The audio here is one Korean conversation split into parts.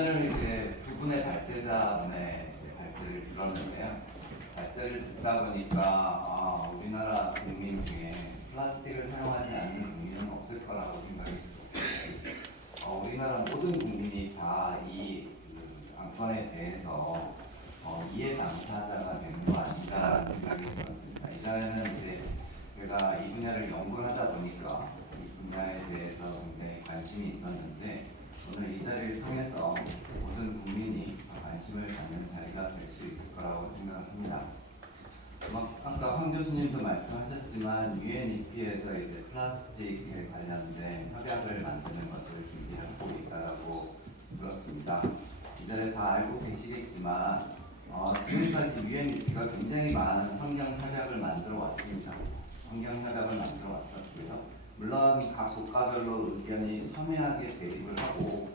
오늘 이제 두 분의 발제자분의 이제 발제를 들었는데요. 발제를 듣다 보니까 우리나라 국민 중에 플라스틱을 사용하지 않는 국민은 없을 거라고 생각이 들었고, 우리나라 모든 국민이 다 이 안건에 대해서 이해 당사자가 되는 거 아닌가라는 생각이 들었습니다. 이 자리는 이제 제가 이 분야를 연구를 하다 보니까 이 분야에 대해서 굉장히 관심이 있었는데, 오늘 이 자리를 통해서 모든 국민이 관심을 갖는 자리가 될 수 있을 거라고 생각합니다. 아까 황 교수님도 말씀하셨지만 UNEP에서 이제 플라스틱에 관련된 협약을 만드는 것을 준비하고 있다고 들었습니다. 이제 다 알고 계시겠지만 지금까지 UNEP가 굉장히 많은 환경 협약을 만들어 왔습니다. 환경 협약을 만들어 왔었고요. 물론 각 국가별로 의견이 첨예하게 대립을 하고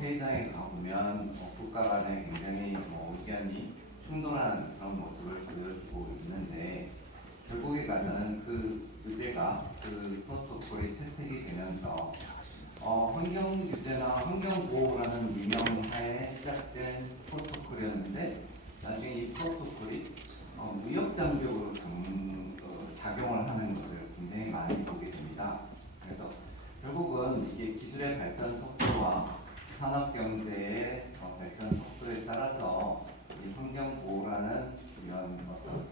회의장에 가보면 국가 간에 굉장히 의견이 충돌하는 그런 모습을 보여주고 있는데, 결국에 가서는 그 의제가 그 프로토콜이 채택이 되면서 환경 규제나 환경 보호라는 유명하에 시작된 프로토콜이었는데, 나중에 이 프로토콜이 무역 장벽으로 작용을 하는 것을 굉장히 많이 보게 됩니다. 그래서 결국은 이게 기술의 발전 속도와 산업 경제의 발전 속도에 따라서 이 환경 보호라는 이런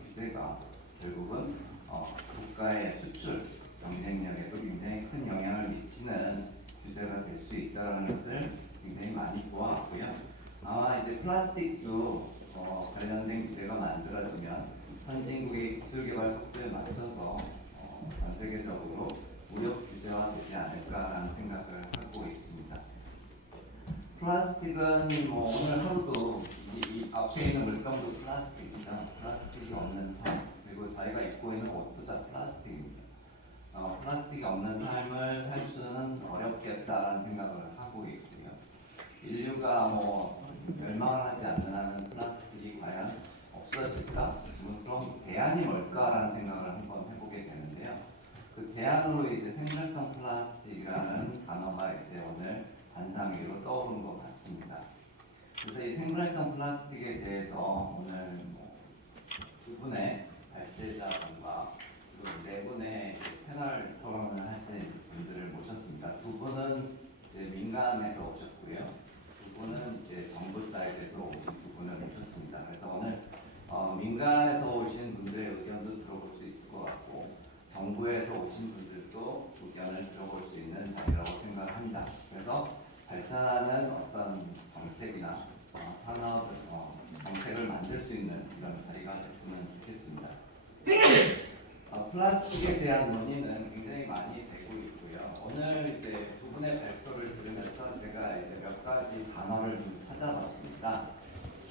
규제가 결국은 국가의 수출 경쟁력에도 굉장히 큰 영향을 미치는 규제가 될 수 있다는 것을 굉장히 많이 보았고요. 아마 이제 플라스틱도 관련된 규제가 만들어지면 선진국의 기술 개발 속도에 맞춰서 전 세계적으로 무역 규제화 되지 않을까라는 생각을 하고 있습니다. 플라스틱은 오늘 하루도 이 앞에 있는 물감도 플라스틱입니다. 플라스틱이 없는 삶, 그리고 저희가 입고 있는 옷도 다 플라스틱입니다. 플라스틱이 없는 삶을 살 수는 어렵겠다라는 생각을 하고 있고요. 인류가 멸망을 하지 않는 한은 플라스틱이 과연 없어질까? 그럼 대안이 뭘까라는 생각을 한번 해보게 되는데요. 그 대안으로 이제 생물성 플라스틱이라는 단어가 이제 오늘 관상 위로 떠오른 것 같습니다. 그래서 이 생물성 플라스틱에 대해서 오늘 두 분의 발제자분과 그리고 네 분의 패널 토론을 하신 분들을 모셨습니다. 두 분은 이제 민간에서 오셨고요. 두 분은 이제 정부 사이드에서 오신 두 분을 모셨습니다. 그래서 오늘 민간에서 오신 분들의 의견도 들어볼 수 있을 것 같고, 정부에서 오신 분들도 의견을 들어볼 수 있는 자리라고 생각합니다. 그래서 발전하는 어떤 정책이나 산업 정책을 만들 수 있는 이런 자리가 됐으면 좋겠습니다. 플라스틱에 대한 논의는 굉장히 많이 되고 있고요. 오늘 이제 두 분의 발표를 들으면서 제가 이제 몇 가지 단어를 좀 찾아봤습니다.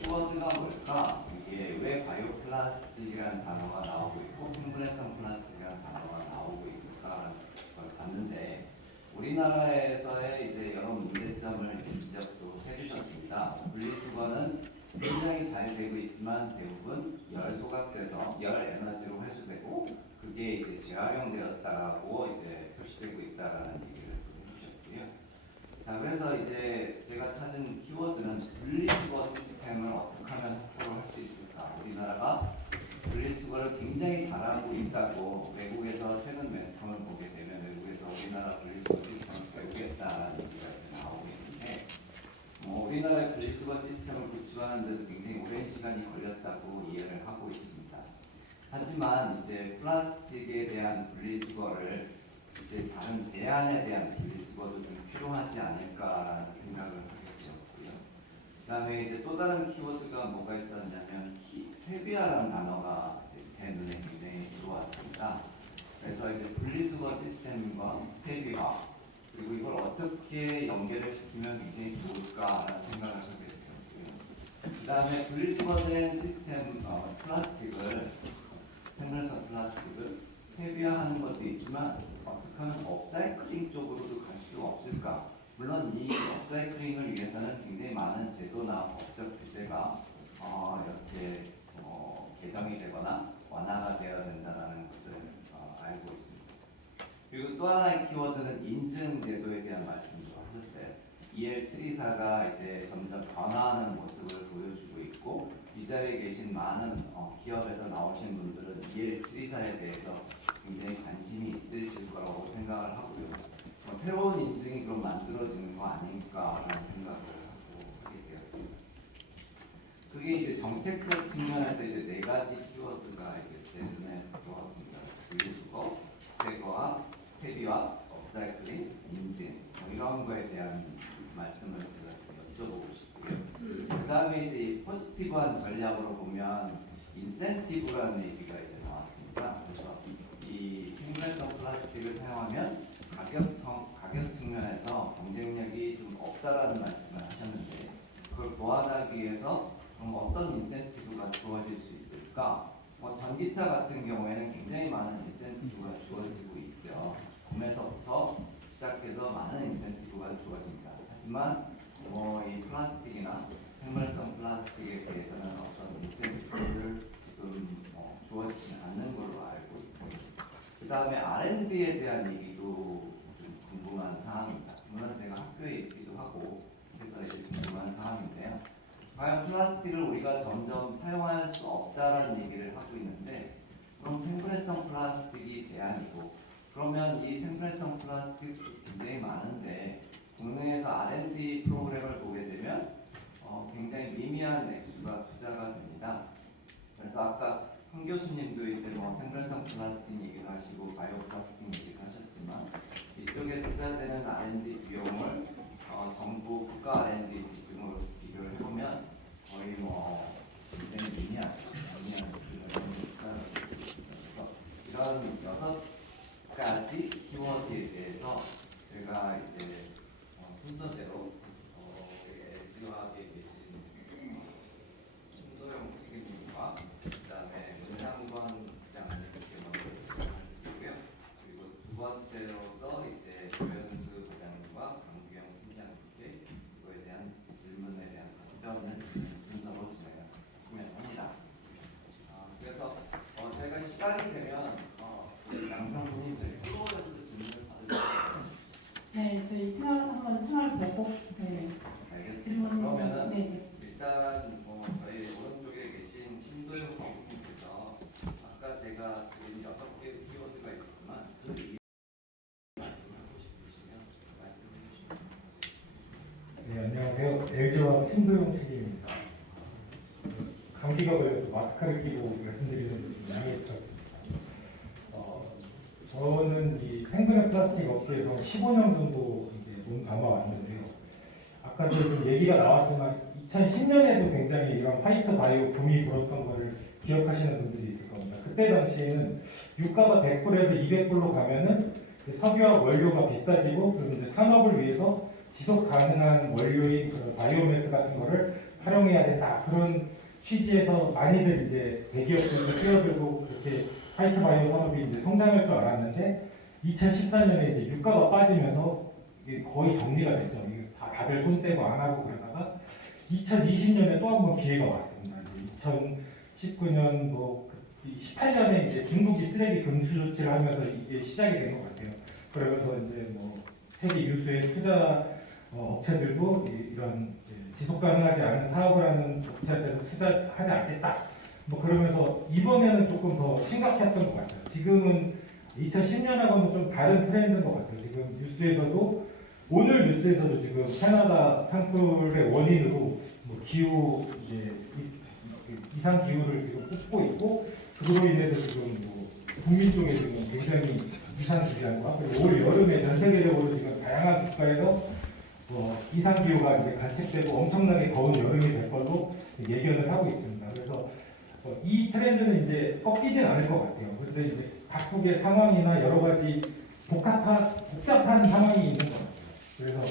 키워드가 뭘까? 이게 왜 바이오 플라스틱이라는 단어가 나오고 있고 생물성 플라스틱이라는 단어가 나오고 있을까라는 걸 봤는데, 우리나라에서의 이제 여러 문제점을 이제 지적도 해주셨습니다. 분리수거는 굉장히 잘 되고 있지만 대부분 열 소각돼서 열 에너지로 회수되고 그게 이제 재활용되었다라고 이제 표시되고 있다라는 얘기를 해주셨고요. 자, 그래서 이제 제가 찾은 키워드는 분리수거 시스템을 어떻게 하면 확보를 할 수 있을까? 우리나라가 분리수거를 굉장히 잘하고 있다고 외국에서 최근 매스컴을 보게 되면 외국에서 우리나라 분리수거 시스템을 배우겠다라는 얘기가 이제 나오고 있는데, 우리나라의 분리수거 시스템을 구축하는 데도 굉장히 오랜 시간이 걸렸다고 이해를 하고 있습니다. 하지만 이제 플라스틱에 대한 분리수거를 이제 다른 대안에 대한 분리수거도 좀 필요하지 않을까라는 생각을 하게 되었고요. 그 다음에 이제 또 다른 키워드가 뭐가 있었냐면 퇴비화라는 단어가 제 눈에 굉장히 들어왔습니다. 그래서 이제 분리수거 시스템과 퇴비화, 그리고 이걸 어떻게 연결을 시키면 굉장히 좋을까라는 생각을 하게 되었고요. 그 다음에 분리수거된 시스템 플라스틱을 생물성 플라스틱을 퇴비화하는 것도 있지만 어떻게 하면 업사이클링 쪽으로도 갈 수 없을까? 물론 이 업사이클링을 위해서는 굉장히 많은 제도나 법적 규제가 이렇게 개정이 되거나 완화가 되어야 된다는 것을 알고 있습니다. 그리고 또 하나의 키워드는 인증 제도에 대한 말씀도 하셨어요. EL724가 이제 점점 변화하는 모습을 보여주고 있고 이 자리에 계신 많은 기업에서 나오신 분들은 EL724에 대해서 굉장히 관심이 있으실 거라고 생각을 하고요. 새로운 인증이 그럼 만들어지는 거 아닐까라는 생각을 하게 되었습니다. 그게 이제 정책적 측면에서 이제 네 가지 키워드가 이제 제 눈에 들어왔습니다. 분리수거, 폐거와 퇴비와 업사이클링, 인증 이런 거에 대한 말씀을 제가 여쭤보고 싶고요. 그 다음에 이제 포지티브한 전략으로 보면 인센티브라는 얘기가 이제 나왔습니다. 그래서 이 생활성 플라스틱을 사용하면 가격 측면에서 경쟁력이 좀 없다라는 말씀을 하셨는데 그걸 보완하기 위해서 그럼 어떤 인센티브가 주어질 수 있을까? 전기차 같은 경우에는 굉장히 많은 인센티브가 주어지고 있죠. 구매서부터 시작해서 많은 인센티브가 주어집니다. 하지만 이 플라스틱이나 생활성 플라스틱에 대해서는 어떤 인센티브를 지금 주어지지 않는 걸로 알고 있고 그 다음에 R&D에 대한 얘기도 좀 궁금한 사항입니다. 물론 제가 학교에 있기도 하고 그래서 이제 궁금한 사항인데요. 과연 플라스틱을 우리가 점점 사용할 수 없다라는 얘기를 하고 있는데 그럼 생활성 플라스틱이 제한이고 그러면 이 생활성 플라스틱 굉장히 많은데 국내에서 R&D 프로그램을 보게 되면 굉장히 미미한 액수가 투자가 됩니다. 그래서 아까 황 교수님도 이제 생활성 플라스틱 얘기도 하시고 바이오 플라스틱 얘기도 하셨지만 이쪽에 투자되는 R&D 비용을 정부 국가 R&D 비중으로 비교를 해보면 거의 굉장히 미미한 그래서 이런 6가지 키워드에 대해서 제가 이제 순서대로 LG화학에 계신 신도영 책임님과 그다음에 문상권 부장님께 먼저 드리고요. 그리고 두 번째로서 이제 조현수 부장님과 강규영 팀장님께 이거에 대한 질문에 대한 답변을 순서로 진행했으면 합니다. 그래서 저희가 시간이 되면 양상분님 저희 프로그램도 질문을 받으시면 네, 저희 시간 한번 생활 보고 알겠습니다. 질문 그러면은 네. 일단 저희 오른쪽에 계신 신도영 교수님께서 아까 제가 드린 6개 키워드가 있지만 그 말씀하고 싶으시면 말씀해 주시면 네, 안녕하세요. LG화학 신도영 책임입니다. 감기가 걸려서 마스크를 끼고 말씀드리는 양해 부탁드립니다. 저는 이 생분해 플라스틱 업계에서 15년 정도 이제 몸 담아왔는데요. 아까도 좀 얘기가 나왔지만 2010년에도 굉장히 이런 화이트 바이오 붐이 불었던 거를 기억하시는 분들이 있을 겁니다. 그때 당시에는 유가가 100불에서 200불로 가면은 석유와 원료가 비싸지고 그럼 이제 산업을 위해서 지속 가능한 원료인 그런 바이오매스 같은 거를 활용해야 된다. 그런 취지에서 많이들 이제 대기업들도 뛰어들고 그렇게 화이트 바이오 산업이 이제 성장할 줄 알았는데 2014년에 이제 유가가 빠지면서 이게 거의 정리가 됐죠. 이게 다들 손 떼고 안 하고 그러다가 2020년에 또 한 번 기회가 왔습니다. 이제 2019년 18년에 이제 중국이 쓰레기 금수 조치를 하면서 이게 시작이 된 것 같아요. 그러면서 이제 세계 유수의 투자 업체들도 이런 지속 가능하지 않은 사업을 하는 업체한테는 투자하지 않겠다. 그러면서 이번에는 조금 더 심각했던 것 같아요. 지금은 2010년하고는 좀 다른 트렌드인 것 같아요. 지금 뉴스에서도 오늘 뉴스에서도 지금 캐나다 산불의 원인으로 기후 이제 이상 기후를 지금 뽑고 있고 그로 인해서 지금 국민 쪽에 지금 굉장히 이상 기후가 그리고 올 여름에 전 세계적으로 지금 다양한 국가에서 이상 기후가 이제 관측되고 엄청나게 더운 여름이 될 걸로 예견을 하고 있습니다. 그래서 이 트렌드는 이제 꺾이진 않을 것 같아요. 그런데 이제 각국의 상황이나 여러 가지 복잡한 상황이 있는 것 같아요. 그래서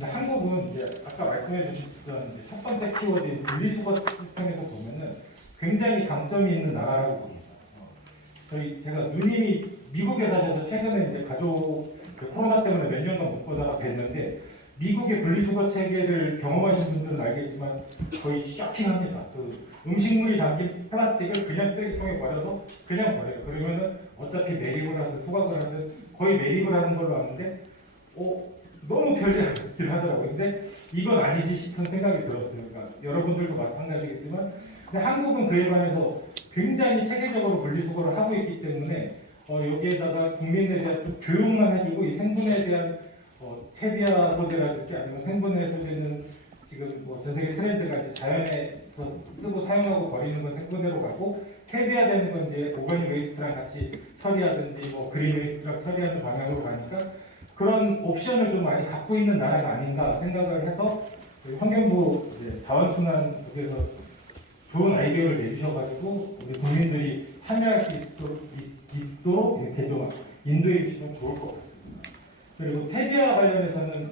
한국은 이제 아까 말씀해 주셨던 첫 번째 키워드인 분리수거 시스템에서 보면은 굉장히 강점이 있는 나라라고 봅니다. 제가 누님이 미국에 사셔서 최근에 이제 가족 코로나 때문에 몇 년간 못 보다가 뵀는데 미국의 분리수거 체계를 경험하신 분들은 알겠지만 거의 쇼킹합니다. 음식물이 담긴 플라스틱을 그냥 쓰레기통에 버려서 그냥 버려요. 그러면은 어차피 매립을 하든 소각을 하든 거의 매립을 하는 걸로 아는데 너무 별일들 하더라고요. 근데 이건 아니지 싶은 생각이 들었어요. 그러니까 여러분들도 마찬가지겠지만 근데 한국은 그에 관해서 굉장히 체계적으로 분리수거를 하고 있기 때문에 여기에다가 국민에 대한 좀 교육만 해주고 이 생분해에 대한 퇴비아 소재라든지 아니면 생분해 소재는 지금 전 세계 트렌드가 이제 자연에서 쓰고 사용하고 버리는 건 생분해로 가고 퇴비아 되는 건 이제 오가닉 웨이스트랑 같이 처리하든지 그린 웨이스트랑 처리하는 방향으로 가니까 그런 옵션을 좀 많이 갖고 있는 나라가 아닌가 생각을 해서 환경부 자원순환국에서 좋은 아이디어를 내주셔가지고 우리 국민들이 참여할 수 있도록 이렇게 좀 인도해 주시면 좋을 것 같습니다. 그리고 퇴비와 관련해서는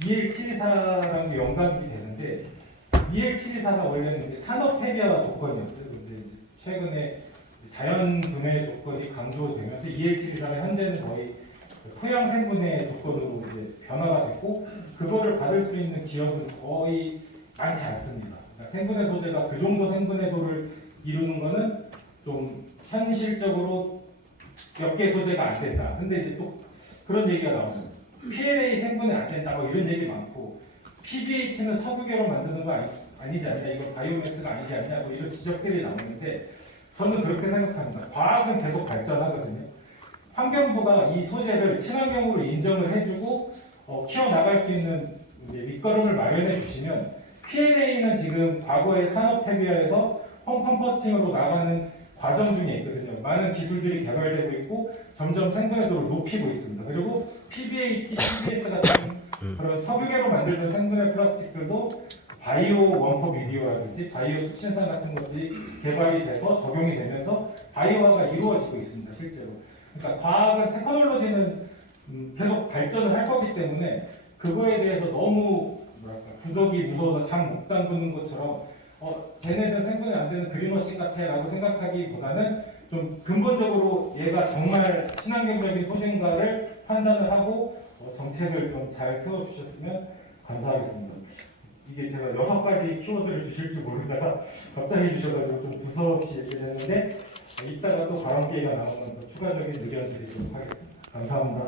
21724랑도 연관이 되는데 21724가 원래는 산업 퇴비화 조건이었어요. 근데 최근에 자연 분해 조건이 강조되면서 21724가 현재는 거의 토양 생분해 조건으로 이제 변화가 됐고 그거를 받을 수 있는 기업은 거의 많지 않습니다. 그러니까 생분해 소재가 그 정도 생분해도를 이루는 거는 좀 현실적으로 몇 개 소재가 안 된다. 근데 이제 또 그런 얘기가 나오죠. PLA 생분해 안 된다. 이런 얘기 많고 PBAT는 석유계로 만드는 거 아니지 않냐. 이거 바이오매스가 아니지 않냐. 이런 지적들이 나오는데 저는 그렇게 생각합니다. 과학은 계속 발전하거든요. 환경부가 이 소재를 친환경으로 인정을 해주고 키워나갈 수 있는 이제 밑거름을 마련해 주시면 PLA는 지금 과거의 산업 퇴비화에서 홈컴포스팅으로 나가는 과정 중에 있거든요. 많은 기술들이 개발되고 있고 점점 생분해도를 높이고 있습니다. 그리고 PBAT, PBS 같은 그런 석유계로 만들던 생분해 플라스틱들도 바이오 원포 미디어라든지 바이오 수친산 같은 것들이 개발이 돼서 적용이 되면서 바이오화가 이루어지고 있습니다. 실제로. 그러니까 과학은 테크놀로지는 계속 발전을 할 거기 때문에 그거에 대해서 너무 구더기 무서워서 잠 못 담그는 것처럼 쟤네들 생분해 안 되는 그린워싱 같아라고 생각하기보다는 좀 근본적으로 얘가 정말 친환경적인 소재인가를 판단을 하고 정책을 좀 잘 세워주셨으면 감사하겠습니다. 이게 제가 6가지 키워드를 주실 줄 모르다가 갑자기 주셔가지고 좀 두서없이 얘기를 했는데 이따가 또 발언 기회가 나오면 더 추가적인 의견 드리도록 하겠습니다. 감사합니다.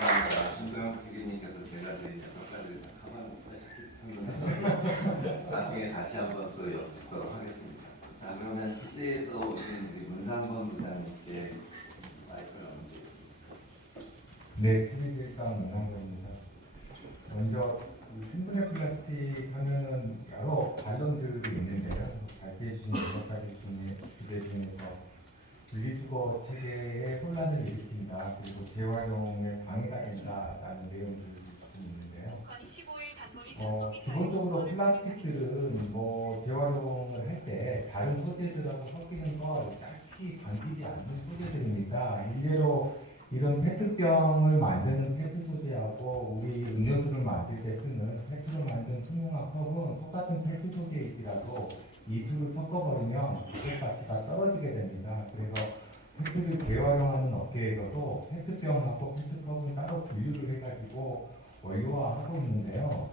감사합니다. 신도영 수기님께서 제가 드린 6가지를 다 가만 나중에 다시 한번 또 여쭙도록 하겠습니다. 자, 그러면 CJ에서 오신 우리 문상권 부장님께 마이크를 넘기겠습니다. 네, TV제일당 문상권입니다. 먼저 생분해 플라스틱 하면은 여러 반론들이 있는데요. 발표해 주신 여러 가지 중에 주제 중에서 분리수거 체계에 혼란을 일으킨다, 그리고 재활용에 방해가 된다라는 내용들이 있는데요. 기본적으로 플라스틱들은 재활용을 할 때 다른 소재들하고 섞이는 걸 딱히 반기지 않는 소재들입니다. 일례로 이런 페트병을 만드는 페트 소재하고 우리 음료수를 만들 때 쓰는 페트로 만든 투명한 컵은 똑같은 페트 소재이더라도 이 둘을 섞어버리면 가격 가치가 떨어지게 됩니다. 그래서 페트를 재활용하는 업계에서도 페트병하고 페트컵은 따로 분류를 해가지고 원료화하고 있는데요.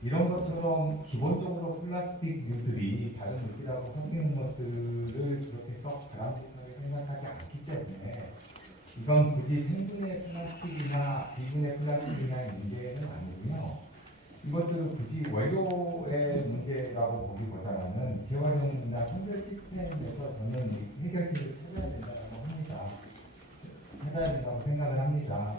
이런 것처럼 기본적으로 플라스틱류들이 다른 물질하고 섞이는 것들을 그렇게 썩 바람직하게 생각하지 않기 때문에 이건 굳이 생분해 플라스틱이나 비분해 플라스틱이나의 문제는 아니고요. 이것들을 굳이 원료의 문제라고 보기보다는 재활용이나 선별 시스템에서 저는 해결책을 찾아야 된다고 생각을 합니다.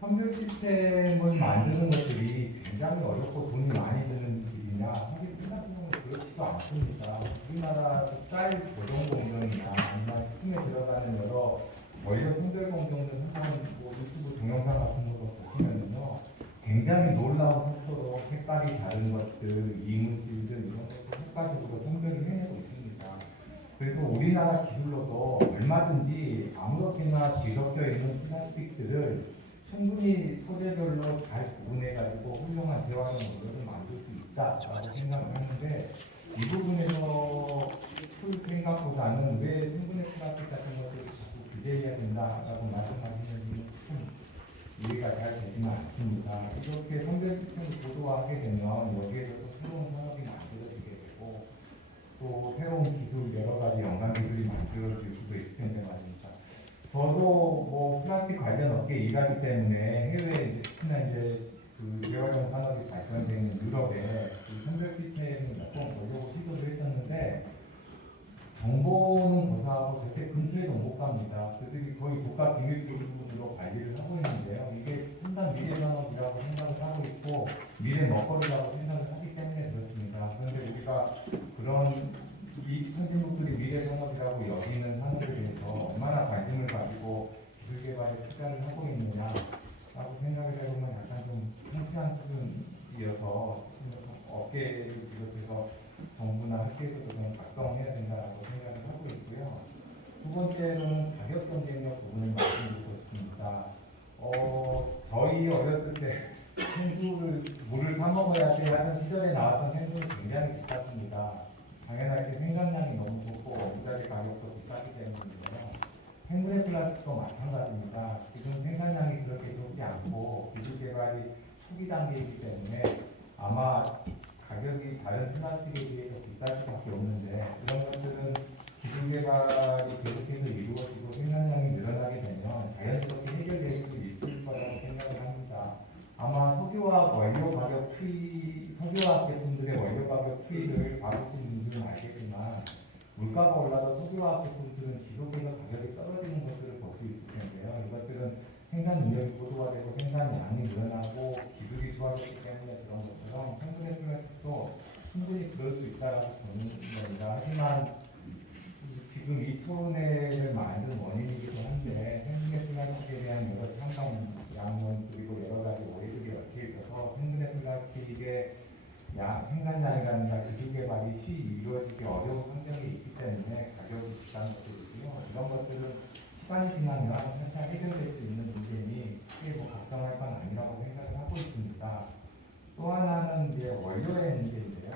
선별 시스템을 만드는 것들이 굉장히 어렵고 돈이 많이 드는 일이냐, 사실 생각해보면 그렇지가 않습니다. 우리나라 쌀 고정 공정이나 아니면 식품에 들어가는 여러 원료 선별 공정들 한번 유튜브 동영상 같은 거 보시면요, 굉장히 놀라운 속도로 색깔이 다른 것들, 이물질들 이런 것들 효과적으로 선별을 해내고 있습니다. 그래서 우리나라 기술로도 얼마든지 아무렇게나 뒤섞여 있는 플라스틱들을 충분히 소재별로 잘 구분해가지고 훌륭한 재활용 원료를 만들 수 있다라고 생각을 하는데 이 부분에서 풀 생각보다는 왜 생분해 플라스틱 같은 것들을 자꾸 규제해야 된다라고 말씀하시는지는 참 이해가 잘 되지는 않습니다. 이렇게 선별 시스템을 고도화하게 되면 여기에서 또 새로운 산업이 만들어지게 되고 또 새로운 기술, 여러 가지 연관 기술이 만들어질 수도 있을 텐데 말입니다. 저도 뭐 플라스틱 관련 업계 일하기 때문에 해외에 이제 특히나 이제 그 재활용 산업이 발전되는 유럽에 그 선별 시스템을 몇 번 보려고 시도를 했었는데 정보는 고사하고 절대 근처에도 못 갑니다. 그들이 거의 국가 기밀 수준으로 관리를 하고 있는데요. 이게 첨단 미래 산업이라고 생각을 하고 있고 미래 먹거리라고 생각을 하기 때문에 그렇습니다. 그런데 우리가 그런 이 선진국들이 미래 산업이라고 여기는 산업에 대해서 얼마나 관심을 가지고 기술 개발에 투자를 하고 있느냐라고 생각을 해보면 약간 좀 창피한 수준이어서 업계를 비롯해서 정부나 학계에서도 좀 각성해야 된다고 생각을 하고 있고요. 두 번째로는 가격 경쟁력 부분을 말씀드리고 싶습니다. 저희 어렸을 때 생수를 물을 사 먹어야 돼 하던 시절에 나왔던 생수는 굉장히 비쌌습니다. 당연하게 생산량이 너무 좋고 원자재 가격도 비싸기 때문인데요. 생분해 플라스틱도 마찬가지입니다. 지금 생산량이 그렇게 좋지 않고 기술 개발이 초기 단계이기 때문에 아마 가격이 다른 플라스틱에 비해서 비쌀 수밖에 없는데 그런 것들은 기술 개발이 계속해서 이루어지고 생산량이 늘어나게 되면 자연스럽게 해결될 수 있을 거라고 생각을 합니다. 아마 석유화학 원료 가격 추이, 석유화학 제품들의 원료 가격 추이를 봐보신 분들은 알겠지만 물가가 올라도 석유화학 제품들은 지속해서 가격이 떨어지는 것들을 볼 수 있을 텐데요. 이것들은 생산 능력이 고도화되고 생산량이 늘어나고 기술이 좋아졌기 때문에 그런 것처럼 생분해 플라스틱도 충분히 그럴 수 있다고 보는 겁니다. 하지만 지금 이 토론회를 만든 원인이기도 한데 생분해 플라스틱에 대한 여러 참관 양론 그리고 여러 가지 오해들이 얽혀 있어서 생분해 플라스틱의 생산량이라든가 기술 개발이 쉽게 이루어지기 어려운 환경이 있기 때문에 가격이 비싼 것들이고요. 이런 것들은 시간이 지나면 차차 해결될 수 있는 문제니 크게 뭐 걱정할 건 아니라고 생각을 하고 있습니다. 또 하나는 이제 원료의 문제인데요.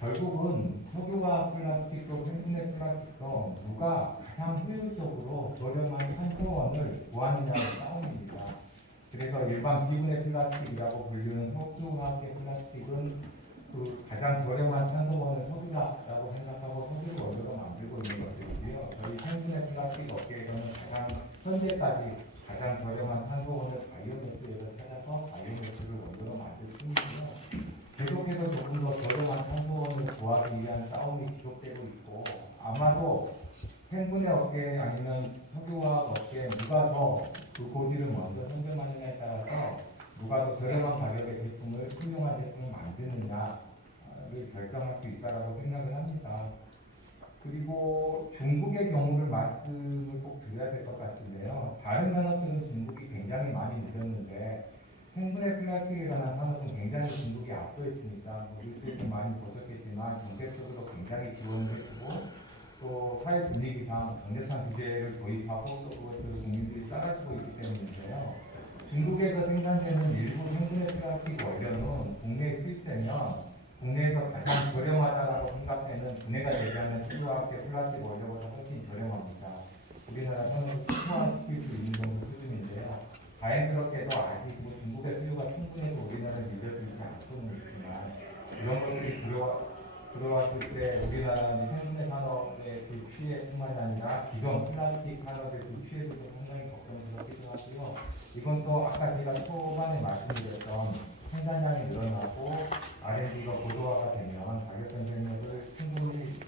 결국은 석유화학 플라스틱도 생분해 플라스틱도 누가 가장 효율적으로 저렴한 탄소원을 구하느냐의 싸움입니다. 그래서 일반 비분해 플라스틱이라고 불리는 석유화학의 플라스틱은 그 가장 저렴한 탄소원을 석유라고 생각하고 석유를 원료로 만들고 있는 것들이고요. 저희 생분해 플라스틱 업계에서는 현재까지 가장 저렴한 탄소원을 바이오매스에서 찾아서 바이오매스를 원료로 만들 뿐이고요. 계속해서 조금 더 저렴한 탄소원을 구하기 위한 싸움이 지속되고 있고 아마도 생분해 업계 아니면 석유화학 업계 누가 더 그 고지를 먼저 선점하느냐에 따라서 누가 더 저렴한 가격의 제품을 훌륭한 제품을 만드느냐를 결정할 수 있다고 생각을 합니다. 그리고 중국의 경우를 말씀을 꼭 드려야 될 것 같은데요. 다른 산업들은 중국이 굉장히 많이 늦었는데 생분해 플라스틱에 관한 산업은 굉장히 중국이 앞서 있습니다. 우리도 많이 보셨겠지만 정책적으로 굉장히 지원을 해주고 또 사회 분위기상 강력한 규제를 도입하고 또 그것들을 국민들이 따라주고 있기 때문인데요. 중국에서 생산되는 일부 생분해 플라스틱 원료는 국내에 수입되면 국내에서 가장 저렴하다고 생각되는 분해가 되지 않는 석유화학의 플라스틱 원료보다 훨씬 저렴합니다. 우리나라 산업을 최소화시킬 수 있는 정도 수준인데요. 다행스럽게도 아직 뭐 중국의 수요가 충분해서 우리나라는 밀려들지 않고는 있지만 이런 것들이 들어왔을 때 우리나라는 생분해 산업의 그 피해뿐만 아니라 기존 플라스틱 산업의 그 피해도 상당히 걱정스럽기도 하고요. 이건 또 아까 제가 초반에 말씀드렸던 생산량이 늘어나고 R&D가 고도화가 되면 가격 경쟁력을 충분히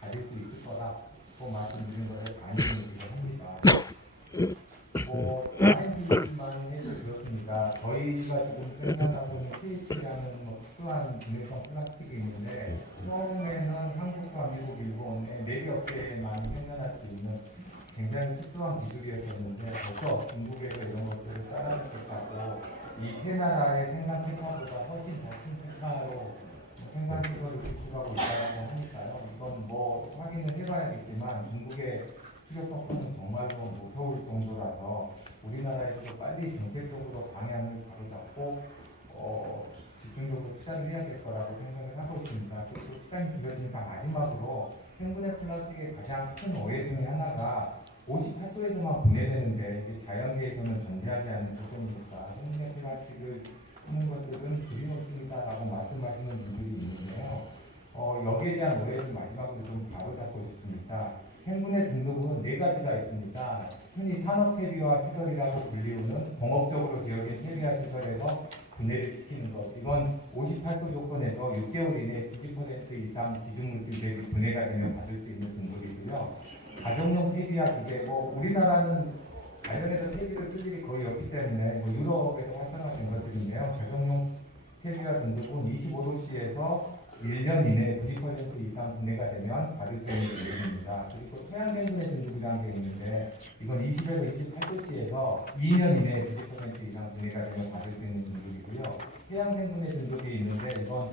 가질 수 있을 거라고 말씀드린 거에 반영이기도 합니다. R&D만 해도 그렇습니다. 저희가 지금 생산하고 있는 PH라는 특수한 기능성 플라스틱이 있는데 처음에는 한국과 미국, 일본의 4개 업체에만 생산할 수 있는 굉장히 특수한 기술이었었는데 벌써 중국에서 이런 것들을 따라잡겠다고 이 세 나라의 생산 테크보다 훨씬 더 큰 테크로 생산 시설을 구축하고 있다고 하니까요. 이건 뭐 확인을 해봐야겠지만 중국의 수력 폭풍은 정말로 무서울 정도라서 우리나라에서도 빨리 정책적으로 방향을 바로잡고 집중적으로 투자를 해야 될 거라고 생각을 하고 있습니다. 또 시간이 길어지니까 마지막으로 생분해 플라스틱의 가장 큰 오해 중에 하나가 58도에서만 분해되는데 이게 자연계에서는 존재하지 않는 조건이니까 생분해 플라스틱을 하는 것들은 줄임없습니다라고 말씀하시는 분들이 있는데요. 여기에 대한 오해를 마지막으로 좀 바로잡고 싶습니다. 생분해 등급은 4가지가 있습니다. 흔히 산업 폐비화 시설이라고 불리우는 공업적으로 지어진 폐비화 시설에서 분해를 시키는 것. 이건 58도 조건에서 6개월 이내 90% 이상 기준물질 대비 분해가 되면 받을 수 있는 등급이고요. 가정용 폐비화 기계고 우리나라는 자연에서 폐비를 쓸 일이 거의 없기 때문에 뭐 유럽에서 활성화된 것들인데요. 가정용 폐비화 등급은 25도씨에서 1년 이내에 90% 이상 분해가 되면 받을 수 있는 등급입니다. 그리고 토양생분해 등급이라는 게 있는데 이건 20에서 28도씨에서 2년 이내에 90% 이상 분해가 되면 받을 수 있는 등급이고요. 해양생분해 등급이 있는데 이건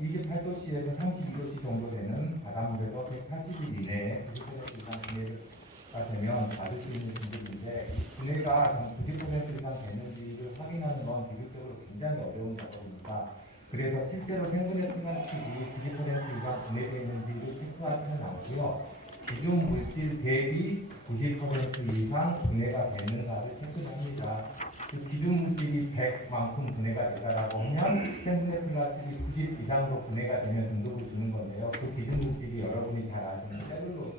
28도씨에서 32도씨 정도 되는 바닷물에서 180일 이내에 90% 이상 분해가 되면 받을 수 있는 등급인데 이 분해가 90% 이상 되는지를 확인하는 건 기술적으로 굉장히 어려운 작업입니다. 그래서 실제로 생분해 플라스틱이 90% 이상 분해되어 있는지를 체크하지는 않고요. 기존 물질 대비 90% 이상 분해가 되는가를 체크합니다. 그 기존 물질이 100만큼 분해가 되다라고 하면 생분해 플라스틱이 90 이상으로 분해가 되면 등급을 주는 건데요. 그 기존 물질이 여러분이 잘 아시는 셀룰로스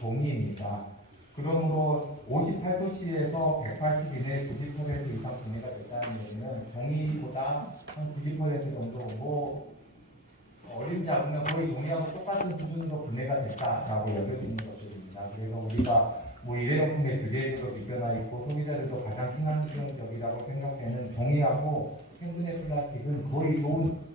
종이입니다. 그러므로 58도씨에서 180 이내 90% 이상 분해가 됐다는 얘기는 종이보다 한 90% 정도 어림지 않으면 거의 종이하고 똑같은 수준으로 분해가 됐다라고 여겨지는 것들입니다. 그래서 우리가 뭐 일회용품의 규제에도 비껴나 있고 소비자들도 가장 친환경적이라고 생각되는 종이하고 생분해 플라스틱은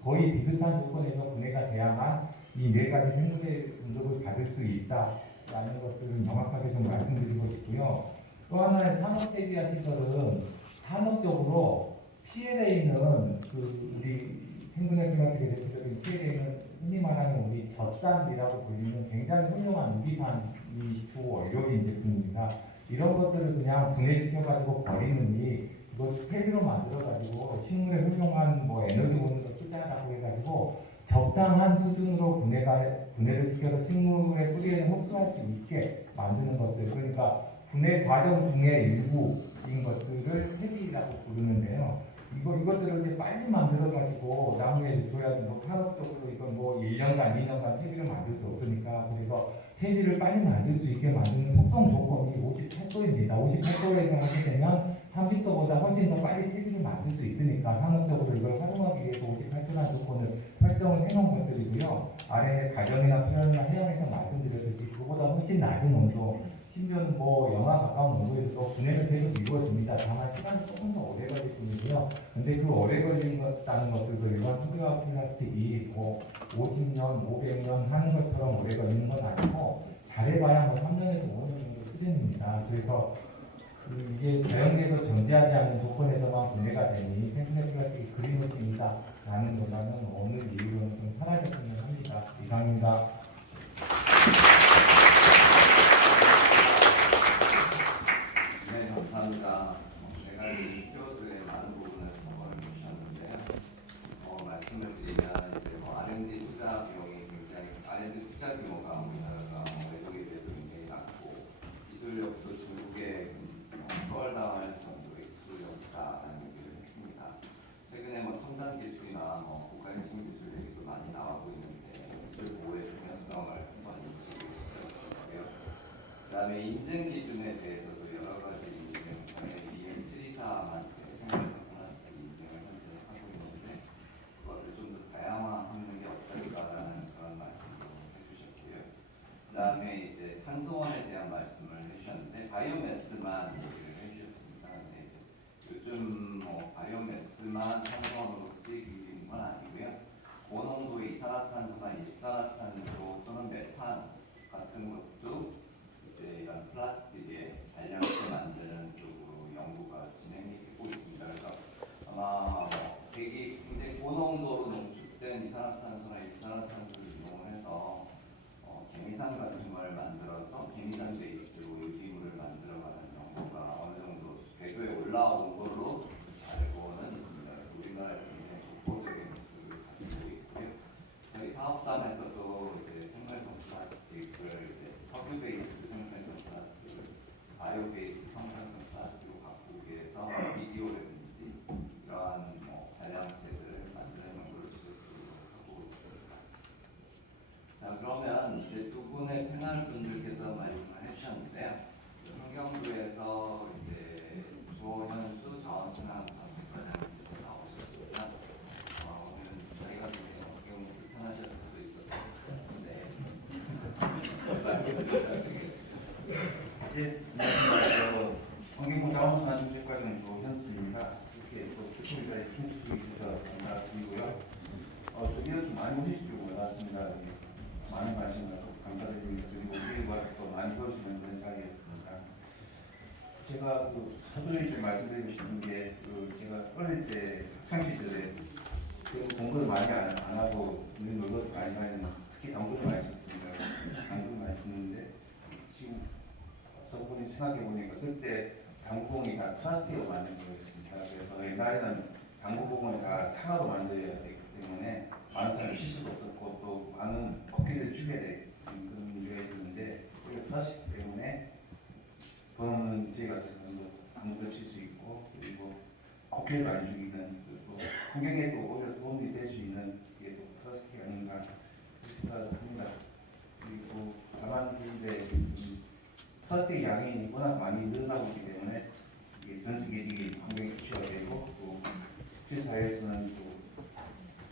거의 비슷한 조건에서 분해가 돼야만 이 네 가지 생분해 등급을 받을 수 있다라는 것들을 명확하게 좀 말씀드리고 싶고요. 또 하나의 산업 폐기화 시설은 산업적으로 피해에 있는 그 우리 생분해 플라스틱의 대표적인 피해에 있는 흔히 말하는 우리 젖산이라고 불리는 굉장히 훌륭한 유기산이 주 원료인 제품입니다. 이런 것들을 그냥 분해시켜가지고 버리느니 이걸 폐비로 만들어가지고 식물에 훌륭한 뭐 에너지 원으로 쓰자라고 해가지고 적당한 수준으로 분해를 시켜서 식물의 뿌리에는 흡수할 수 있게 만드는 것들. 그러니까 분해 과정 중에 일부인 것들을 폐비라고 부르는데요. 이것들을 이제 빨리 만들어가지고 나무에 줘야지 뭐 산업적으로 이건 뭐 1년간, 2년간 폐비를 만들 수 없으니까 그래서 폐비를 빨리 만들 수 있게 만드는 특정 조건이 58도입니다. 58도에서 하게 되면 30도보다 훨씬 더 빨리 폐비를 만들 수 있으니까 산업적으로 이걸 활용하기 위해서 58도라는 조건을 설정을 해놓은 것들이고요. 아래 가정이나 토양이나 해양에서 말씀드렸듯이 그보다 훨씬 낮은 온도 심지어는 뭐 영하 가까운 온도에서도 분해는 계속 이루어집니다. 다만 시간이 조금 더 오래 걸릴 뿐이고요. 근데 그 오래 걸린다는 것들도 일반 소비화 플라스틱이 뭐 50년, 500년 하는 것처럼 오래 걸리는 건 아니고 잘해봐야 뭐 3년에서 5년 정도 수준입니다. 그래서 이게 자연계에서 존재하지 않는 조건에서만 분해가 되니 생분해 플라스틱이 그린워싱이다 라는 논란은 오늘 이후로는 좀 사라졌으면 합니다. 이상입니다. 네, 감사합니다. 제가 이 키워드의 많은 부분을 적어를 주셨는데요. 말씀을 드리면 이제 뭐 R&D 투자 비용이 굉장히 R&D 투자 규모가 우리나라가 외국에 비해서 굉장히 낮고 기술력도 중국에 추월당할 정도의 기술력이 있다라는 얘기를 했습니다. 최근에 뭐 첨단 기술이나 뭐 국가 핵심 기술 얘기도 많이 나오고 있는데 기술 보호의 중요성을 한번 인식을 시켜주셨고요. 그다음에 인증 기준에 대해서도 여러 가지 인증, 당연히 EM724만 생활성 플라스틱 인증을 현재 하고 있는데 그것을 좀 더 다양화하는 게 어떨까라는 그런 말씀도 해주셨고요. 그다음에 이제 탄소원에 대한 말씀을 해주셨는데 바이오매스만 얘기를 해주셨습니다. 근데 이제 요즘 뭐 바이오매스만 탄소원으로 쓰이고 있는 건 아니고요. 고농도의 이산화탄소나 일산화탄소 또는 메탄 같은 것도 이제 이런 플라스틱의 발량체 만드는 쪽으로 연구가 진행이 되고 있습니다. 그래서 아마 되게 굉장히 고농도로 농축된 이산화탄소나 일산화탄소를 이용해서 개미산 같은 걸 만들어서 개미산 베이스로 유기물을 만들어가는 연구가 어느 정도 궤도에 올라온 걸로 알고는 있습니다. 우리나라에 굉장히 독보적인 기술을 가지고 있고요. 저희 사업단에서도 이제 생활성 플라스틱을 이제 석유 베이스 생활성 플라스틱을 바이오 베이스 생활성 플라스틱으로 바꾸기 위해서 비디오라든지 이러한 뭐 발량체들을 만드는 연구를 지속적으로 하고 있습니다. 자, 그러면 이제 두 분의 패널 분들께서 말씀을 해주셨는데요. 환경부에서 이제 조현수 자원순환 정책과장님께서 나오셨습니다. 오늘 저희가 좀 어떻게 보면 불편하실 수도 있어서 네 말씀을 부탁드리겠습니다. 예, 안녕하세요. 환경부 자원순환 정책과장 조현수입니다. 이렇게 또 특별히 힘주시기 위해서 감사드리고요. 드디어 좀 많이 오실 줄 몰랐습니다. 많이 말씀하셔서 감사드립니다. 그리고 우리가 또 많이 보시는 그런 자리였습니다. 제가 서두에 좀 말씀드리고 싶은 게 제가 어릴 때 학창 시절에 공부를 많이 안 하고 놀고 많이 다니는 특히 당구를 많이 쳤습니다. 당구를 많이 쳤는데 지금 서분이 생각해 보니까 그때 당구공이 다 플라스틱으로 만든 거였습니다. 그래서 옛날에는 당구공을 다 상하로 만들어야 되기 때문에 많은 사람이 칠 수도 없었고 또 많은 어깨를 죽여야 되는 그런 문제가 있었는데 오히려 플라스틱 때문에 돈 없는 저희 같은 사람도 당구를 칠 수 있고 그리고 어깨를 안 죽이는 또 환경에도 오히려 도움이 될 수 있는 게 또 플라스틱이 아닌가 생각합니다. 그리고 다만 이제 플라스틱 양이 워낙 많이 늘어나고 있기 때문에 이게 전 세계적인 환경에 이슈가 되고 또 국제사회에서는 또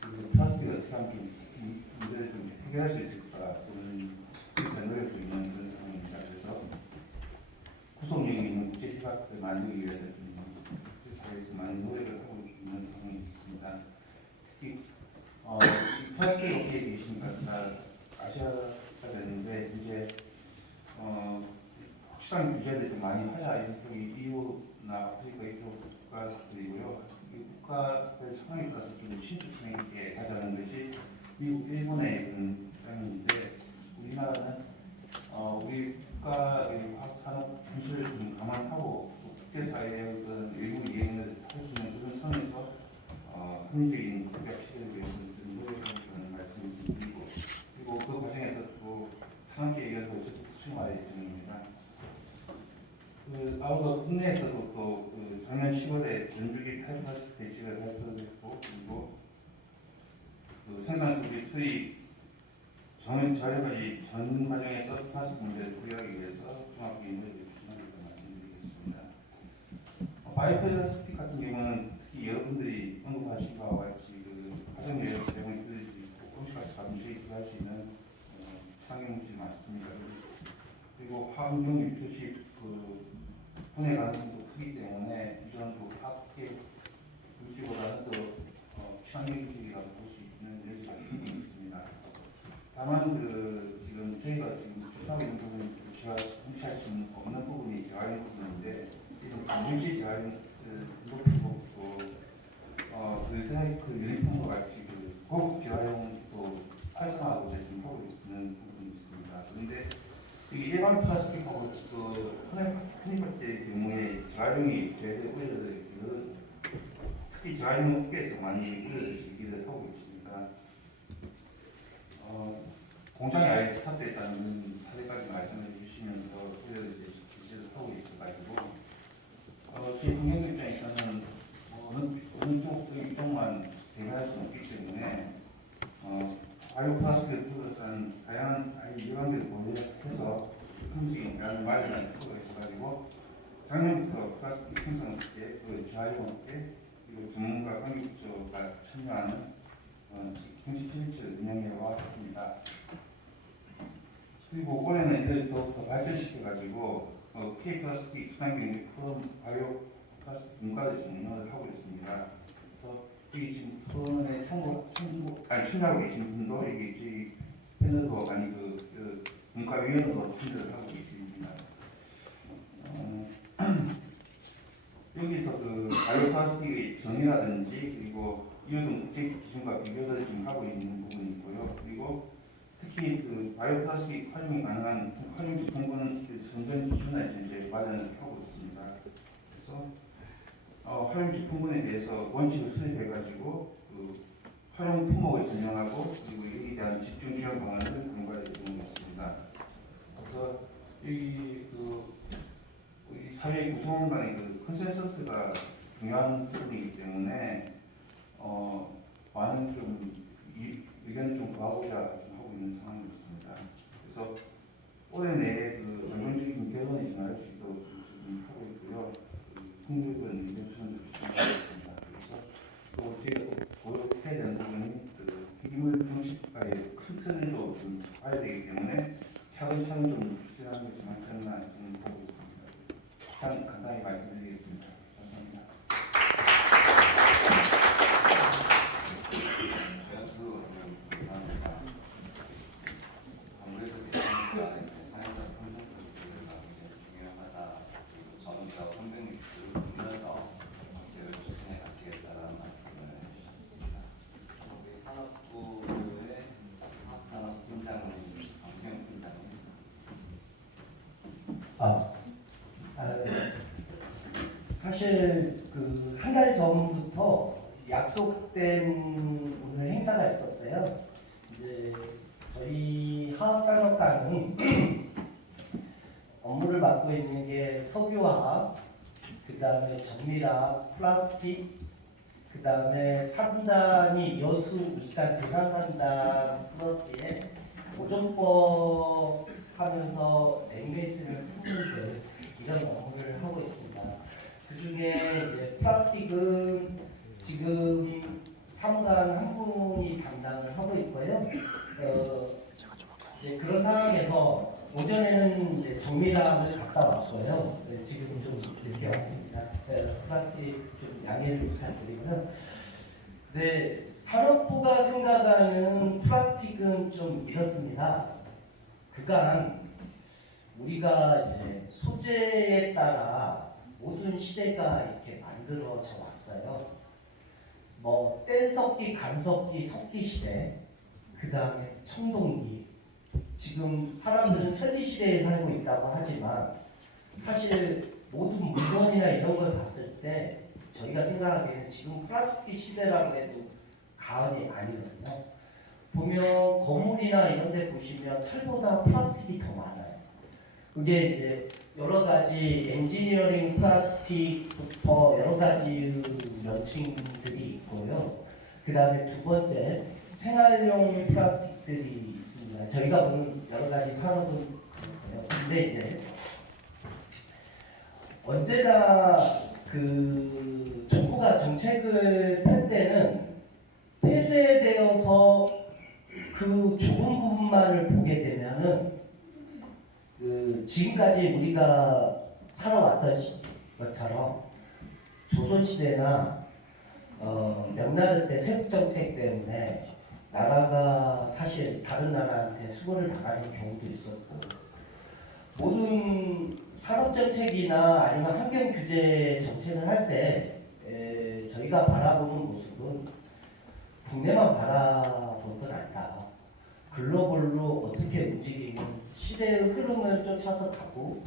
그 플라스틱을 어떻게 하면 좀 문제를 좀 해결할 수 있을까 그런 그래서 노력도 있는 그런 상황입니다. 그래서 구속력이 있는 국제협약을 만들기 위해서 국제사회에서 많은 노력을 하고 있는 상황이 있습니다. 특히 이 플라스틱 업계에 계신 다 아셔야 되는데 이제 시간 규제들이 좀 많이 하자 이쪽이 EU나 아프리카 이쪽 국가들이고요. 이 국가의 상황에 따라서 좀 신축성 있게 하자는 것이 미국, 일본의 그런 입장인데 우리나라는 우리 국가의 화학산업 현실을 좀 감안하고 국제사회의 그런 외부 이행을 할 수 있는 그런 선에서 합리적인 협약 시대를 위해서 좀 노력하는 말씀을 드리고 그리고 그 과정에서 또 산업계 의견도 적극 수용할 예정입니다. 아울러 국내에서도 또 작년 10월에 전주기 파이프가스 대책을 발표했고 그리고 생산소비 수입 자료까지 전 과정에서 플라스틱 문제를 해결하기 위해서 종합적인 노력을 추진하겠다고 말씀드리겠습니다. 바이오플라스틱 같은 경우는 특히 여러분들이 언급하신 바와 같이 가정내에서 사용을 줄일 수 있고 온실가스 감소에 기여할 수 있는 친환경물질이 많습니다. 그리고 화학용 유초식 분해 가능성도 크기 때문에 이런 학계 물질보다는 더 친환경적이라고 볼 수 있는 여지가 충분히 있습니다. 다만 지금 저희가 지금 추진하고 있는 부분이 제가 무시할 수 없는 부분이 재활용 부분인데 물질 재활용 높이고 또 리사이클 유니폼과 같이 고급 재활용도 활성화하고 지금 하고 있는 부분이 있습니다. 그런데 일반 플라스틱하고 허니버트의 경우에 재활용이 제대로 우려되기를 특히 재활용 업계에서 많이 우려되기를 하고 있습니다. 공장이 아예 스탑됐다는 사례까지 말씀해 주시면서 우려되기를 하고 있어가지고 제 경영 입장에서는 어느 쪽만 대응할 수는 없기 때문에 바이오 플라스틱을 둘러싼 다양한 이해관계를 고려해서 품질 마련할 필요가 있어가지고 작년부터 플라스틱 생산업계, 재활용업계 그리고 전문가 관계부처가 참여하는 정식 협의체를 운영해 왔습니다. 그리고 올해는 이를 더욱더 발전시켜가지고 K 플라스틱 수산경 프롬 바이오 플라스틱 분과를 지금 운영을 하고 있습니다. 그래서 여기 지금 토론에 참여하고 계신 분도 여기 저희 패널도 분과위원으로 참여를 하고 계십니다. 여기서 바이오 플라스틱의 정의라든지 그리고 이어둔 국제 기준과 비교를 지금 하고 있는 부분이 있고요. 그리고 특히 바이오 플라스틱 활용이 가능한 활용지 통분 선정 기준을 이제 마련을 하고 있습니다. 그래서 활용지 통분에 대해서 원칙을 수립해가지고 활용 품목을 설명하고 그리고 여기에 대한 집중 지원 방안을 공부할 예정입니다. 그래서 우리 사회 구성원 간의 컨센서스가 중요한 부분이기 때문에 많은 좀 의견을 좀 구하고자 하고 있는 상황이었습니다. 그래서 올해 내에 전통적인 언론이지만 저희도 지금 하고 있고요. 국내분 의견 수렴도 주시면 되겠습니다. 그래서 또 저희가 고려해야 되는 부분이 그 폐기물 방식과의 큰 틀도 좀 봐야 되기 때문에 차근차근 좀 추진하는 것이 많겠나 좀 보고 있습니다. 참 간단히 말씀드리겠습니다. 감사합니다. 감사합니다. 아무래도 대한민국과 사회적 콘센서스가 굉장히 중요하다. 그리고 저는 저 선배님들을 보면서 정책을 추진해 가시겠다는 말씀을 해주셨습니다. 우리 산업부의 화학산업팀장인 강태영 팀장님. 사실 그 한 달 전부터 약속된 오늘 행사가 있었어요. 이제 저희 화학산업단은 업무를 맡고 있는 게 석유화학, 그 다음에 정밀화학, 플라스틱, 그 다음에 3단이 여수, 울산, 부산 3단 플러스에 오존법 하면서 앵메이스를 품는 이런 업무를 하고 있습니다. 그 중에 이제 플라스틱은 지금 3단 한 분이 담당을 하고 있고요. 이제 그런 상황에서 오전에는 이제 정밀화학을 갔다 왔어요. 네, 지금 좀 이렇게 왔습니다. 플라스틱 좀 양해를 부탁드리고요. 네, 산업부가 생각하는 플라스틱은 좀 이렇습니다. 그간 우리가 이제 소재에 따라 모든 시대가 이렇게 만들어져 왔어요. 뭐 뗀석기, 간석기, 석기 시대, 그 다음에 청동기. 지금 사람들은 천리 시대에 살고 있다고 하지만 사실 모든 물건이나 이런 걸 봤을 때 저희가 생각하기에는 지금 플라스틱 시대라고 해도 과언이 아니거든요. 보면 건물이나 이런 데 보시면 철보다 플라스틱이 더 많아요. 그게 이제 여러 가지 엔지니어링 플라스틱부터 여러 가지 명칭들이 있고요. 그 다음에 두 번째 생활용 플라스틱들이 있습니다. 저희가 보는 여러 가지 산업은 그렇고요. 근데 이제 언제나 그 정부가 정책을 펼 때는 폐쇄되어서 그 좁은 부분만을 보게 되면은 그 지금까지 우리가 살아왔던 것처럼 조선시대나 명나라 때 세습정책 때문에 나라가 사실 다른 나라한테 수고를 당하는 경우도 있었고 모든 산업정책이나 아니면 환경규제 정책을 할 때 저희가 바라보는 모습은 국내만 바라볼 건 아니다. 글로벌로 어떻게 움직이는 시대의 흐름을 쫓아서 가고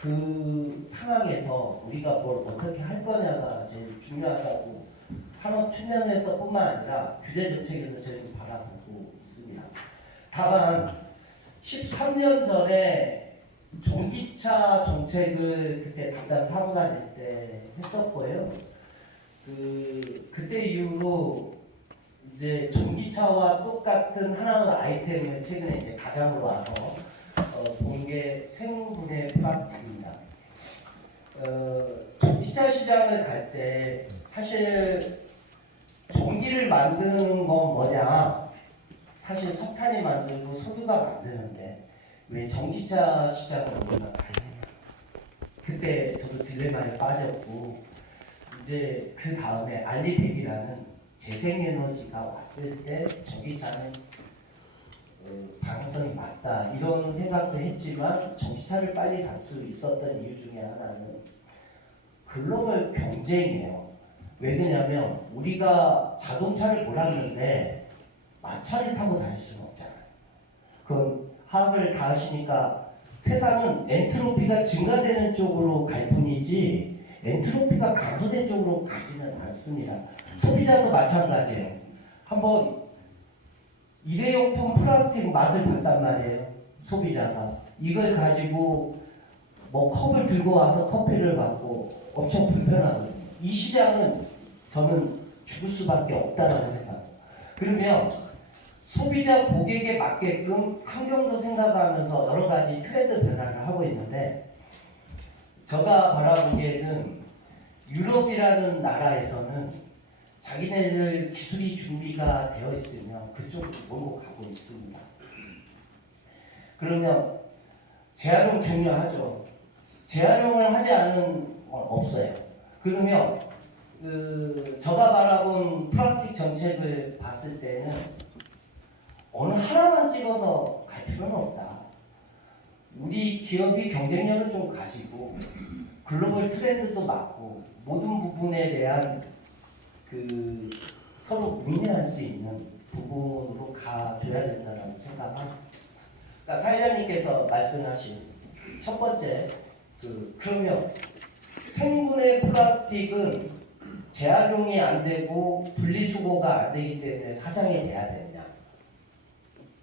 그 상황에서 우리가 뭘 어떻게 할 거냐가 제일 중요하다고 산업 측면에서뿐만 아니라 규제 정책에서 저희는 바라보고 있습니다. 다만 13년 전에 전기차 정책을 그때 담당 사무관일 때 했었고요. 그때 이후로 이제 전기차와 똑같은 하나의 아이템을 최근에 이제 가장으로 와서 본 게 생분해 플라스틱입니다. 전기차 시장을 갈 때 사실 전기를 만드는 건 뭐냐? 사실 석탄이 만들고 석유가 만드는데 왜 전기차 시장을 우리가 가냐? 그때 저도 딜레마에 빠졌고 이제 그 다음에 알리백이라는 재생에너지가 왔을 때 전기차는 방향성이 맞다 이런 생각도 했지만 전기차를 빨리 갈 수 있었던 이유 중에 하나는 글로벌 경쟁이에요. 왜 그러냐면 우리가 자동차를 몰았는데 마차를 타고 다닐 수는 없잖아요. 그건 화학을 다 하시니까 세상은 엔트로피가 증가되는 쪽으로 갈 뿐이지 엔트로피가 감소된 쪽으로 가지는 않습니다. 소비자도 마찬가지예요. 한번 일회용품 플라스틱 맛을 봤단 말이에요. 소비자가 이걸 가지고 뭐 컵을 들고 와서 커피를 받고 엄청 불편하거든요. 이 시장은 저는 죽을 수밖에 없다라고 생각해요. 그러면 소비자 고객에 맞게끔 환경도 생각하면서 여러 가지 트렌드 변화를 하고 있는데 제가 바라보기에는 유럽이라는 나라에서는 자기네들 기술이 준비가 되어 있으면 그쪽으로 몰고 가고 있습니다. 그러면 재활용 중요하죠. 재활용을 하지 않은 건 없어요. 그러면 제가 바라본 플라스틱 정책을 봤을 때는 어느 하나만 찍어서 갈 필요는 없다. 우리 기업이 경쟁력을 좀 가지고 글로벌 트렌드도 맞고 모든 부분에 대한 서로 윈윈할 수 있는 부분으로 가줘야 된다고 생각합니다. 그러니까 사회자님께서 말씀하신 첫 번째 그러면 생분해 플라스틱은 재활용이 안 되고 분리수거가 안 되기 때문에 사장이 돼야 되느냐?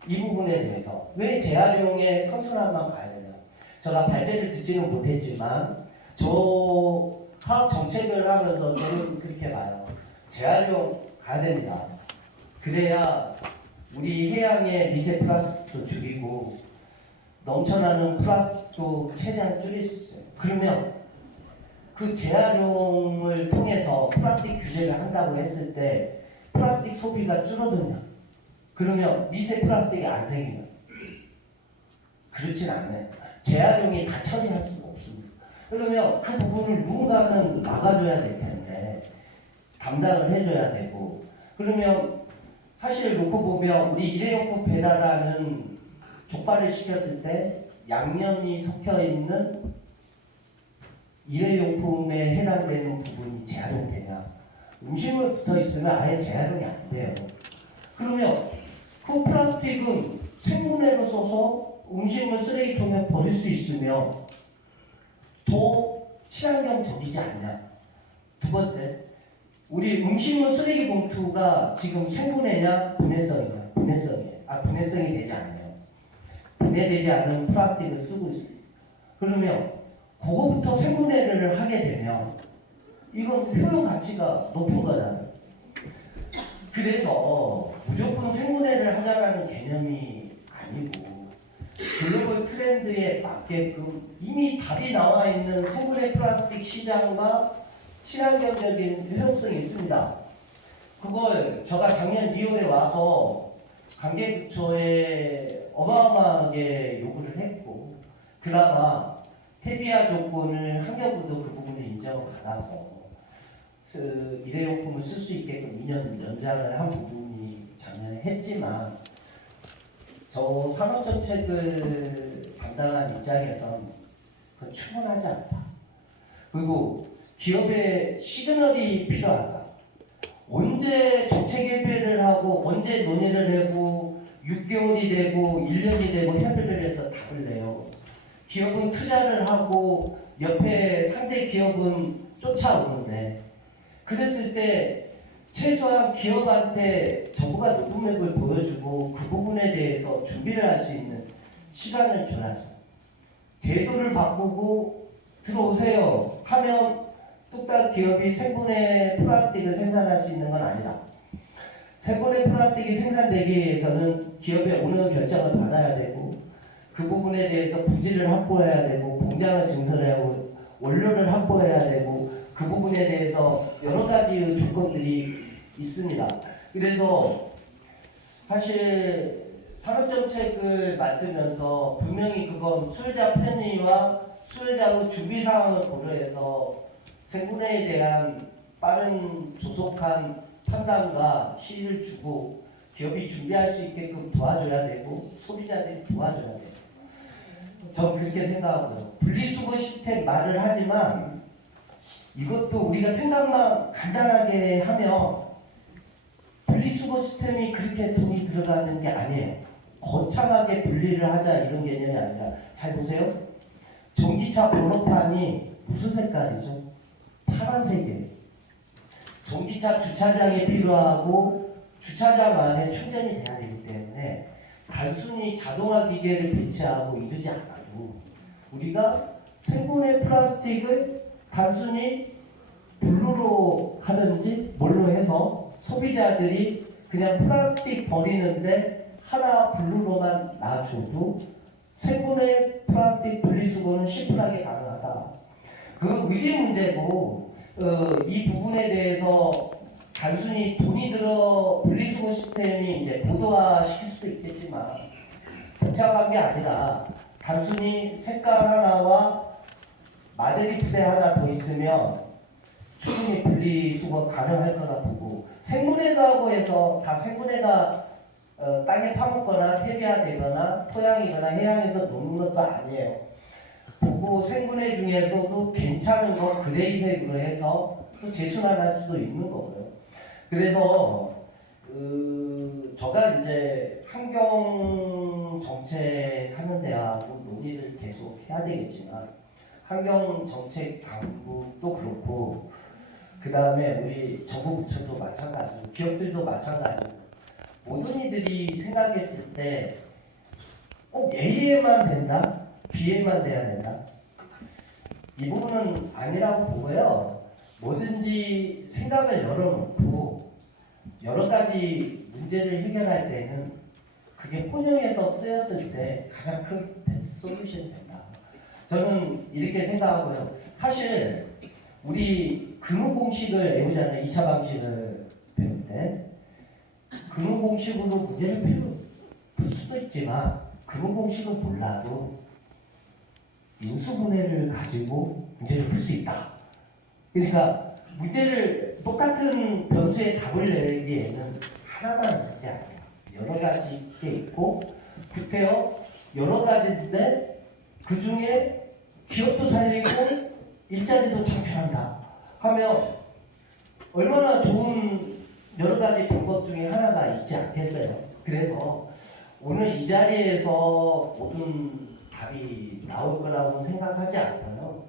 이 부분에 대해서 왜 재활용의 선순환만 가야 되냐? 제가 발제를 듣지는 못했지만 저 화학 정책을 하면서 저는 그렇게 봐요. 재활용 가야 됩니다. 그래야 우리 해양의 미세 플라스틱도 줄이고 넘쳐나는 플라스틱도 최대한 줄일 수 있어요. 그러면 그 재활용을 통해서 플라스틱 규제를 한다고 했을 때 플라스틱 소비가 줄어드냐? 그러면 미세 플라스틱이 안 생기냐? 그렇진 않아요. 재활용이 다 처리할 수가 없습니다. 그러면 그 부분을 누군가는 막아줘야 될 텐데 담당을 해줘야 되고 그러면 사실 놓고 보면 우리 일회용품 배달하는 족발을 시켰을 때 양념이 섞여 있는 일회용품에 해당되는 부분이 재활용되냐? 음식물 붙어 있으면 아예 재활용이 안 돼요. 그러면 그 플라스틱은 생분해로 써서 음식물 쓰레기통에 버릴 수 있으면 더 친환경적이지 않냐? 두 번째, 우리 음식물 쓰레기 봉투가 지금 생분해냐 분해성이냐? 분해성이 되지 않아요. 분해되지 않는 플라스틱을 쓰고 있어요. 그러면 그거부터 생분해를 하게 되면 이건 효용 가치가 높은 거잖아요. 그래서 무조건 생분해를 하자라는 개념이 아니고 글로벌 트렌드에 맞게끔 이미 답이 나와 있는 생분해 플라스틱 시장과 친환경적인 효용성이 있습니다. 그걸 제가 작년 2월에 와서 관계부처에 어마어마하게 요구를 했고 그나마 태비아 조건을 환경부도 그 부분을 인정을 받아서 일회용품을 쓸 수 있게끔 2년 연장을 한 부분이 작년에 했지만 저 산업정책을 담당한 입장에선 그건 충분하지 않다. 그리고 기업의 시그널이 필요하다. 언제 정책 일배를 하고 언제 논의를 하고 6개월이 되고 1년이 되고 협의를 해서 답을 내요. 기업은 투자를 하고 옆에 상대 기업은 쫓아오는데 그랬을 때 최소한 기업한테 정부가 로드맵을 보여주고 그 부분에 대해서 준비를 할 수 있는 시간을 줘야죠. 제도를 바꾸고 들어오세요 하면 뚝딱 기업이 생분해 플라스틱을 생산할 수 있는 건 아니다. 생분해 플라스틱이 생산되기 위해서는 기업의 오너 결정을 받아야 되고 그 부분에 대해서 부지를 확보해야 되고 공장을 증설해야 하고 원료를 확보해야 되고 그 부분에 대해서 여러 가지 조건들이 있습니다. 그래서 사실 산업정책을 맡으면서 분명히 그건 수요자 편의와 수요자의 준비사항을 고려해서 생분해에 대한 빠른 조속한 판단과 시기를 주고 기업이 준비할 수 있게끔 도와줘야 되고 소비자들이 도와줘야 돼요. 전 그렇게 생각하고요. 분리수거 시스템 말을 하지만 이것도 우리가 생각만 간단하게 하면 분리수거 시스템이 그렇게 돈이 들어가는 게 아니에요. 거창하게 분리를 하자 이런 개념이 아니라 잘 보세요. 전기차 번호판이 무슨 색깔이죠? 파란색이에요. 전기차 주차장이 필요하고 주차장 안에 충전이 돼야 되기 때문에 단순히 자동화 기계를 배치하고 이러지 않아도 우리가 생분해 플라스틱을 단순히 블루로 하든지 뭘로 해서 소비자들이 그냥 플라스틱 버리는데 하나 블루로만 놔줘도 생분해 플라스틱 분리수거는 심플하게 가능하다. 그 의지 문제고 이 부분에 대해서 단순히 돈이 들어 분리수거 시스템이 이제 고도화 시킬 수도 있겠지만 복잡한 게 아니라 단순히 색깔 하나와 마데리 부대 하나 더 있으면 충분히 분리수거 가능할 거라 보고 생분해라고 해서 다 생분해가 땅에 파묻거나 퇴비화되거나 토양이거나 해양에서 녹는 것도 아니에요. 보고 생분해 중에서도 괜찮은 거 그레이색으로 해서 또 재순환할 수도 있는 거고요. 그래서 제가 이제 환경 정책 하는 데하고 논의를 계속 해야 되겠지만 환경 정책 당국도 그렇고 그 다음에 우리 정부 부처도 마찬가지고 기업들도 마찬가지고 모든 이들이 생각했을 때 꼭 A에만 된다? B에만 돼야 된다? 이 부분은 아니라고 보고요. 뭐든지 생각을 열어놓고 여러 가지 문제를 해결할 때는 그게 혼용해서 쓰였을 때 가장 큰 베스트 솔루션이 된다. 저는 이렇게 생각하고요. 사실 우리 근무 공식을 외우잖아요. 2차 방식을 배울 때 근무 공식으로 문제를 풀 수도 있지만 근무 공식을 몰라도 인수분해를 가지고 문제를 풀 수 있다. 그러니까 문제를 똑같은 변수에 답을 내기에는 하나만 게 아니야. 여러 가지 게 있고 구태여 여러 가지인데 그 중에 기업도 살리고 일자리도 창출한다 하면 얼마나 좋은 여러 가지 방법 중에 하나가 있지 않겠어요. 그래서 오늘 이 자리에서 모든 답이 나올 거라고 생각하지 않고요.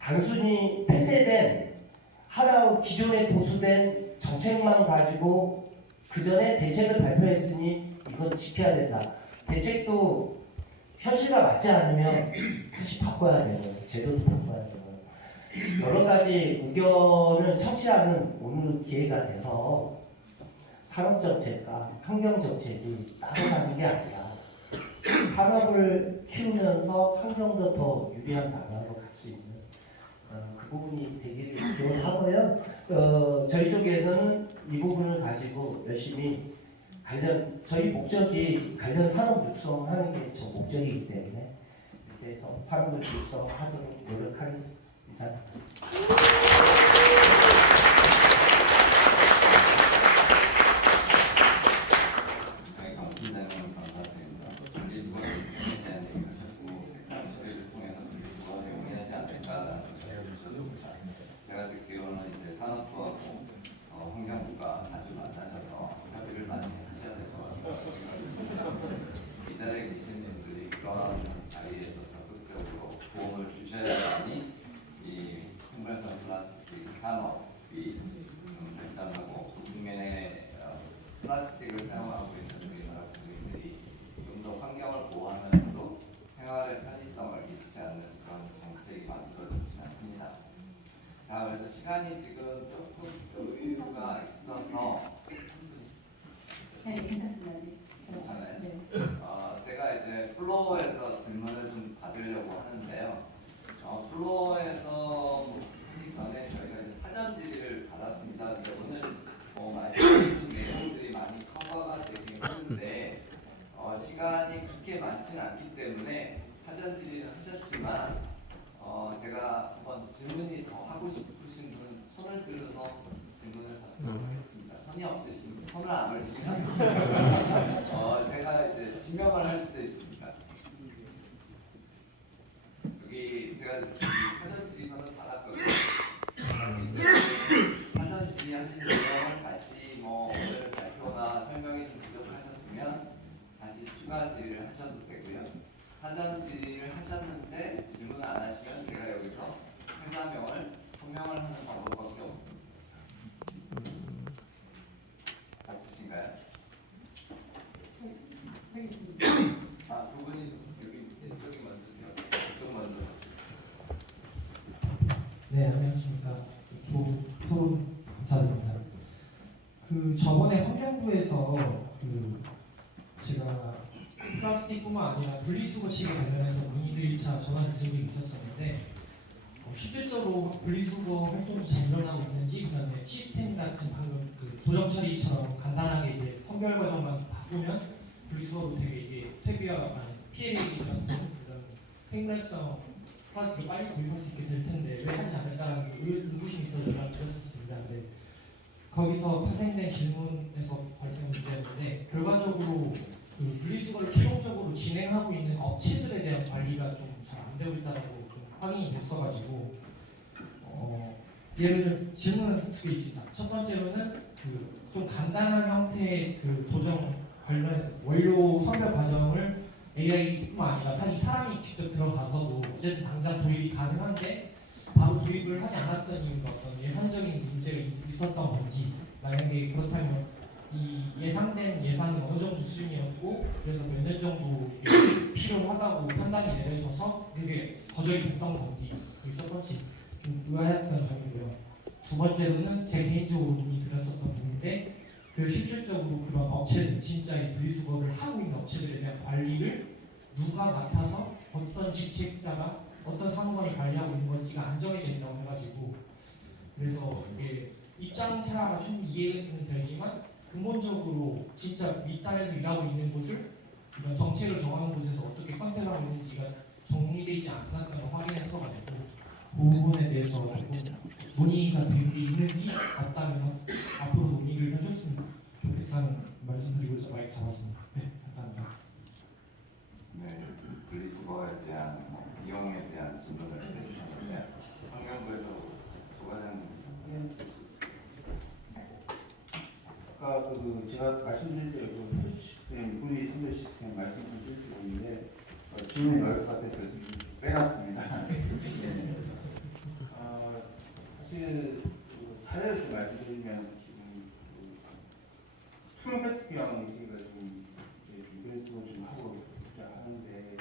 단순히 폐쇄된 하나의 기존에 보수된 정책만 가지고 그 전에 대책을 발표했으니 이건 지켜야 된다. 대책도 현실과 맞지 않으면 다시 바꿔야 되고 제도도 바꿔야 되고 여러 가지 의견을 청취하는 오늘 기회가 돼서 산업정책과 환경정책이 따로 가는 게 아니라 산업을 키우면서 환경도 더 유리한 방향으로 갈 수 있는 그 부분이 되기를 기원하고요. 저희 쪽에서는 이 부분을 가지고 열심히 저희 목적이 관련 산업 육성하는 게 저 목적이기 때문에 이렇게 해서 산업을 육성하도록 노력하겠습니다. 이상. 감사합니다. 감사드립니다. 분리수거에 대한 얘기하셨고 색상 처리를 통해서 분리수거를 용이하지 않을까라는 생각을 주셨습니다. 제가 듣기로는 이제 산업부하고 환경부가 자주 만나셔서 협의를 많이 하셔야 될 것 같아요. 이 자리에 계신 분들이 그런 자리에서 적극적으로 도움을 주셔야만이 이 생산성 플라스틱 산업이 발전하고 국민의 플라스틱을 사용하고 있는 우리나라 국민들이 좀 더 환경을 보호하면서도 생활의 편의성을 잃지 않는 그런 정책이 만들어졌으면 합니다. 자, 그래서 시간이 지금 조금 여유가 있어서 네, 괜찮습니다. 괜찮아요? 네. 제가 이제 플로어에서 질문을 좀 받으려고 하는데요. 플로어에서 하기 전에 저희가 이제 사전 질의를 받았습니다. 근데 오늘 말씀해주신 내용들이 많이 커버가 되긴 했는데 시간이 그렇게 많지는 않기 때문에 사전 질의는 하셨지만 제가 한번 질문이 더 하고 싶으신 분은 손을 들어서 질문을 받도록 하겠습니다. 손이 없으신 분, 손을 안 올리시면 제가 이제 지명을 할 수도 있습니다. 여기 제가 사전 질의서는 받았거든요. 사전 질의하신 내용을 다시 오늘 발표나 설명이 좀 부족하셨으면 다시 추가 질의를 하셔도 되고요. 사전 질의를 하셨는데 질문을 안 하시면 제가 여기서 회사명을 소명을 하는 방법밖에 없습니다. 없으신가요? 두 분이 여기 이쪽이 먼저요. 이쪽 먼저. 네, 안녕하십니까. 좋은 토론 감사드립니다. 저번에 환경부에서 제가 플라스틱뿐만 아니라 분리수거식에 관련해서 문의드릴 차 전화 드린 적이 있었었는데 실질적으로 분리수거 활동이 잘 일어나고 있는지, 그다음에 시스템 같은 방금 그 도정 처리처럼 간단하게 이제 선별 과정만 바꾸면 분리수거로 되게 이게 피해액이 같은 그런 생산성 플라스틱을 빨리 도입할 수 있게 될 텐데 왜 하지 않을까라는 의구심이 있어서 연락을 드렸었습니다. 근데 거기서 파생된 질문에서 발생한 문제였는데 결과적으로 그 분리수거를 최종적으로 진행하고 있는 업체들에 대한 관리가 좀 잘 안 되고 있다고 좀 확인이 됐어가지고 예를 들어 질문은 두 개 있습니다. 첫 번째로는 그 좀 간단한 형태의 그 도정 관련 원료 선별 과정을 AI뿐만 아니라 사실 사람이 직접 들어가서도 어쨌든 당장 도입이 가능한데 바로 도입을 하지 않았던 이유가 어떤 예산적인 문제가 있었던 건지, 만약에 그렇다면 이 예상된 예산은 어느 정도 수준이었고 그래서 몇 년 정도 필요하다고 판단이 내려져서 그게 거절이 됐던 건지, 그게 첫 번째 좀 의아했던 점이고요. 두 번째로는 제 개인적으로 문의드렸었던 부분인데 그 실질적으로 그런 업체들, 진짜 이 분리수거를 하고 있는 업체들에 대한 관리를 누가 맡아서 어떤 직책자가 어떤 사무관이 관리하고 있는 건지가 안 정해져 있다고 해가지고, 그래서 이게 입장차가 충분히 이해는 되지만 근본적으로 진짜 밑단에서 일하고 있는 곳을 이런 정책을 정하는 곳에서 어떻게 컨택하고 있는지가 정리되지 않았다는 걸 확인했어가지고 그 부분에 대해서 조금 논의가 된 게 있는지 없다면 앞으로 논의를 해줬으면 좋겠다는 말씀드리고 마이크 잡았습니다. 네, 감사합니다. 네, 분리수거에 대한 이용에 대한 질문을 해주셨는데 환경부에서 조과장님. 아까 제가 말씀드릴 때그 시스템, 분리 선별 시스템 말씀드릴 수 있는데 질문이 어려울 것 같아서 좀 빼놨습니다. 네. 사실 사례를 좀 말씀드리면 지금 투명 페트병 얘기가 좀 이벤트로 좀 하고 하는데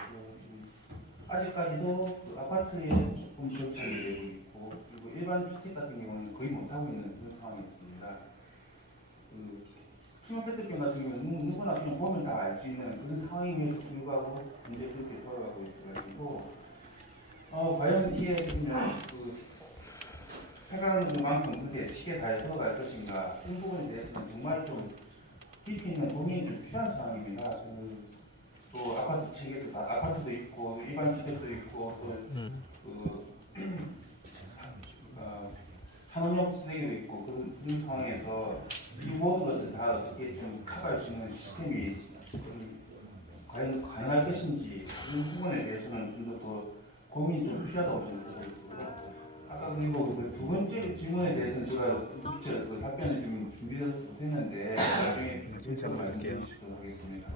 아직까지도 아파트에 조금 격차가 되고 있고, 그리고 일반 주택 같은 경우는 거의 못 하고 있는 그런 상황이 있습니다. 투명 페트병 같은 경우는 누구나 그냥 보면 다 알 수 있는 그런 상황임에도 불구하고 이제 그렇게 돌아가고 있어가지고 과연 이게 그러면 해가는 것만큼 그게 쉽게 잘 들어갈 것인가, 이 부분에 대해서는 정말 좀 깊이 있는 고민이 좀 필요한 상황입니다. 또 아파트 체계도 다 아파트도 있고 일반 주택도 있고 또 산업용 쓰레기도 있고 그런 상황에서 이 모든 것을 다 어떻게 좀 커버할 수 있는 시스템이 과연 가능할 것인지, 그런 부분에 대해서는 좀 더 고민이 좀 필요하다고 생각합니다. 아까 그리고 그 두 번째 질문에 대해서는 제가 미처 답변을 좀 준비를 못했는데 나중에 멘트로 말씀드릴 수 있도록 하겠습니다.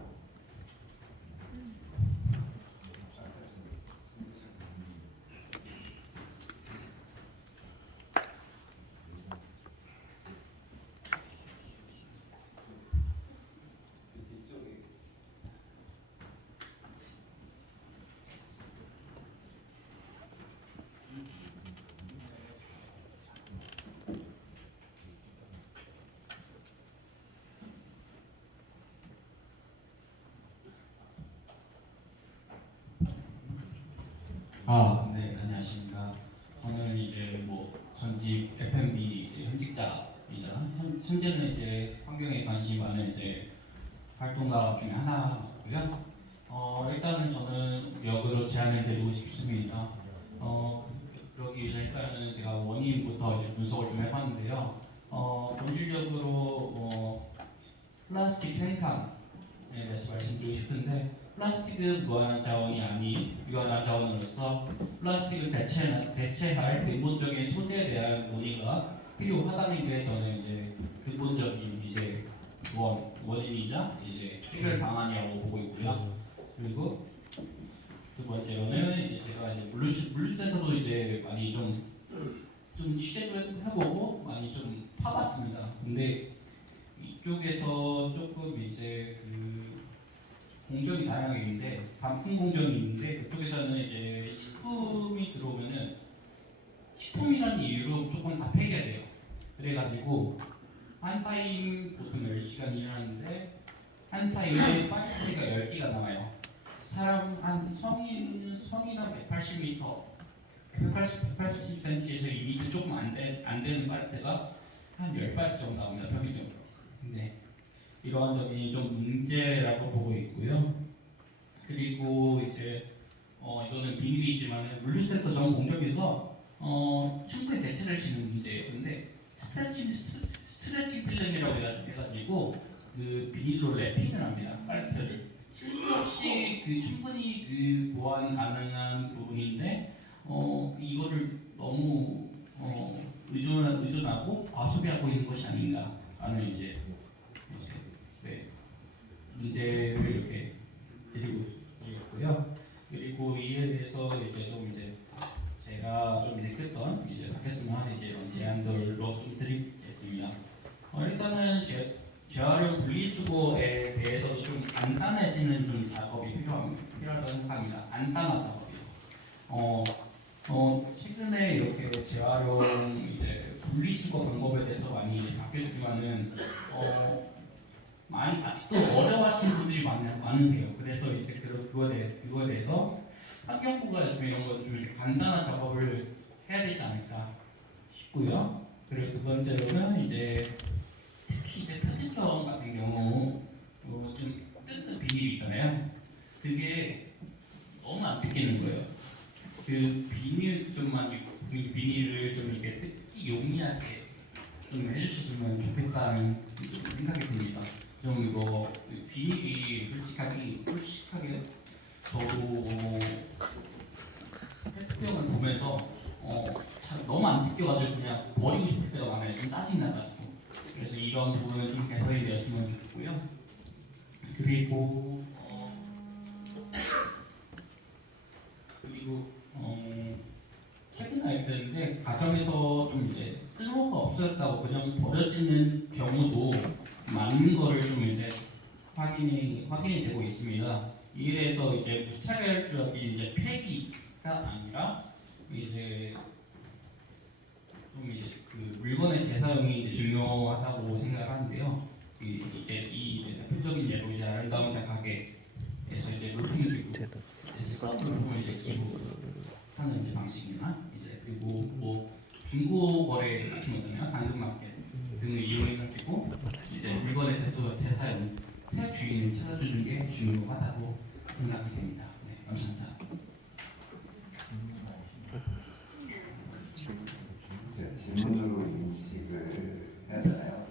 네, 안녕하십니까. 저는 이제 뭐 전직 F&B 이제 현직자이자 현재는 이제 환경에 관심이 많은 이제 활동가 중에 하나고요. 일단은 저는 역으로 제안을 드리고 싶습니다. 그러기 위해서 일단은 제가 원인부터 이제 분석을 좀 해봤는데요. 본질적으로 플라스틱 생산에 대해서 말씀드리고 싶은데, 플라스틱은 무한한 자원이 아닌 유한한 자원으로서 플라스틱을 대체할 근본적인 소재에 대한 논의가 필요하다는 게 저는 이제 근본적인 이제 원인이자 이제 해결 방안이라고 보고 있고요. 그리고 두 번째로는 이제 제가 이제 물류센터도 이제 많이 좀 취재도 해보고 많이 좀 파봤습니다. 근데 이쪽에서 조금 이제 공정이 다양하게 있는데, 반품 공정이 있는데 그쪽에서는 이제 식품이 들어오면은 식품이라는 이유로 무조건 다 폐기해야 돼요. 그래가지고 한 타임 보통 10시간 일하는데 한 타임에 빠지티가 10개가 남아요. 사람 한 성인 한 180m 180cm에서 2m 조금 안 되는 빨대가 한 10빨대 정도 나옵니다. 평균적으로. 네. 이러한 점이 좀 문제라고 보고 있고요. 그리고 이제 이거는 비밀이지만 물류센터 전 공정에서 충분히 대체될 수 있는 문제예요. 근데 스트레칭 필름이라고 해가지고 그 비닐로 랩핑을 합니다. 빨대를 실없이 그 충분히 그 보완 가능한 부분인데 이거를 너무 의존하고 과소비하고 있는 것이 아닌가라는 이제 네, 문제를 이렇게 드리고 있고요. 그리고 이에 대해서 이제 제가 좀 느꼈던 이제 바뀌었으면 이제 이런 제안들로 좀 드리겠습니다. 일단은 재활용 분리수거에 대해서도 좀 간단해지는 좀 작업이 필요하다고 생각합니다. 간단한 작업이요. 최근에 이렇게 재활용 이제 분리수거 방법에 대해서 많이 바뀌었지만은 많이 아직도 어려워하시는 분들이 많으세요. 그래서 이제 그거에 대해서 환경부가 좀 이런 거 좀 간단한 작업을 해야 되지 않을까 싶고요. 그리고 두 번째로는 이제 특히 이제 표준경 같은 경우 좀 뜯는 비닐 있잖아요. 그게 너무 안 뜯기는 거예요. 그 비닐을 좀 이렇게 뜯기 용이하게 좀 해주셨으면 좋겠다는 좀 생각이 듭니다. 좀 이거 비닐이 솔직하게 저도 페트병을 보면서 참 너무 안 뜯겨가지고 그냥 버리고 싶을 때가 많아요. 좀 짜증나가지고. 그래서 이런 부분은 좀 개선이 되었으면 좋겠고요. 그리고 최근 알게 됐는데 가정에서 좀 이제 쓸모가 없어졌다고 그냥 버려지는 경우도 많은 거를 좀 이제 확인이 되고 있습니다. 이에 대해서 이제 무차별적인 이제 폐기가 아니라 이제 좀 이제 그 물건의 재사용이 이제 중요하다고 생각하는데요. 이 대표적인 예로 이제 아름다운 가게에서 이제 물품을 썩은 물품을 이제 기부하는 이제 방식이나 이제 그리고 뭐 중고 거래 같은 거잖아요. 당근마켓 등을 이용해가지고 이제 물건의 재사용 새 주인을 찾아주는 게 중요하다고 생각이 됩니다. 네, 감사합니다. 질문으로 인식을 해야 되나요?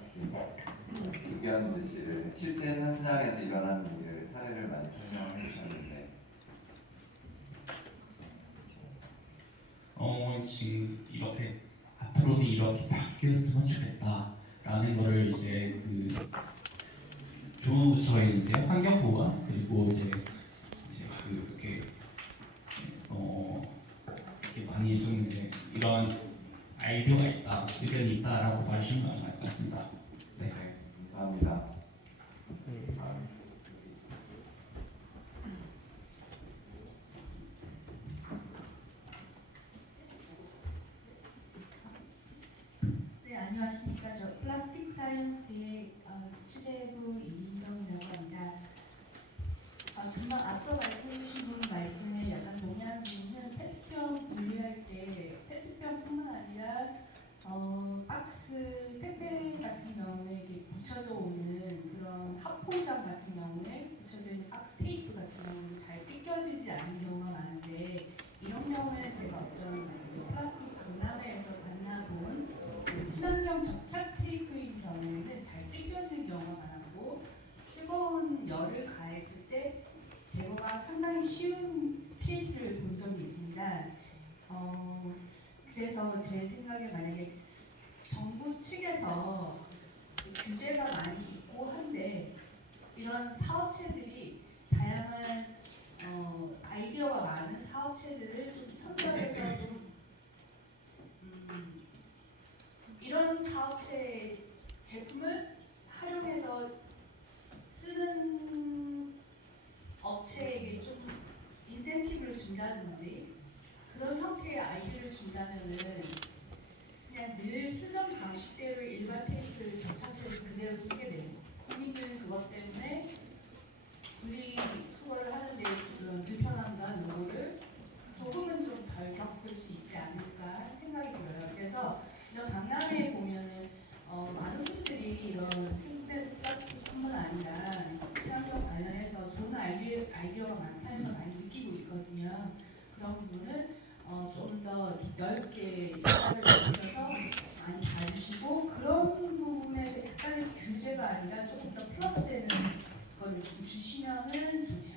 의견 제시를 실제 현장에서 일어나는 일을 사례를 많이 설명해 주셨는데 지금 이렇게 앞으로는 이렇게 바뀌었으면 좋겠다라는 거를 이제 그 주무부처에 이제 환경부와 그리고 이제 이렇게 이렇게 많이 좀 이제 이런 아이디어가 있다, 의견이 있다라고 봐주시면 감사할 것 같습니다. 네. 감사합니다. 네, 안녕하십니까. 저 플라스틱 사이언스의 취재부 임정이라고 합니다. 금방 앞서 말씀해주신 분 말씀에 약간 동의하는 부분은 페트병 분리할 때 페트병뿐만 아니라 박스 택배 같은 경우에 이렇게 붙여져 오는 그런 합포장 같은 경우에 붙여져 있는 박스 테이프 같은 경우는 잘 뜯겨지지 않는 경우가 많은데 이런 경우에는 제가 어떤 플라스틱 박람회에서 만나본 친환경 접착 테이프인 경우에는 잘 뜯겨지는 경우가 많았고 뜨거운 열을 가했을 때 제거가 상당히 쉬운 케이스를 본 적이 있습니다. 그래서 제 생각에 만약에 정부 측에서 규제가 많이 있고 한데 이런 사업체들이 다양한 아이디어가 많은 사업체들을 좀 선별해서 좀 이런 사업체 제품을 활용해서 쓰는 업체에게 좀 인센티브를 준다든지 그런 형태의 아이디어를 준다면은 그냥 늘 쓰던 방식대로 일반 테이프를 접착제를 그대로 쓰게 되고 국민들은 그것 때문에 분리수거를 하는데 그런 불편함과 노고를 조금은 좀 덜 겪을 수 있지 않을까 이런 박람회에 보면은 많은 분들이 이런 생분해서 플라스틱뿐만 아니라 친환경 관련해서 좋은 아이디어가 많다는 걸 많이 느끼고 있거든요. 그런 부분을 좀 더 넓게 시각을 넓혀서 많이 봐주시고 그런 부분에서 약간의 규제가 아니라 조금 더 플러스되는 걸 좀 주시면은 좋지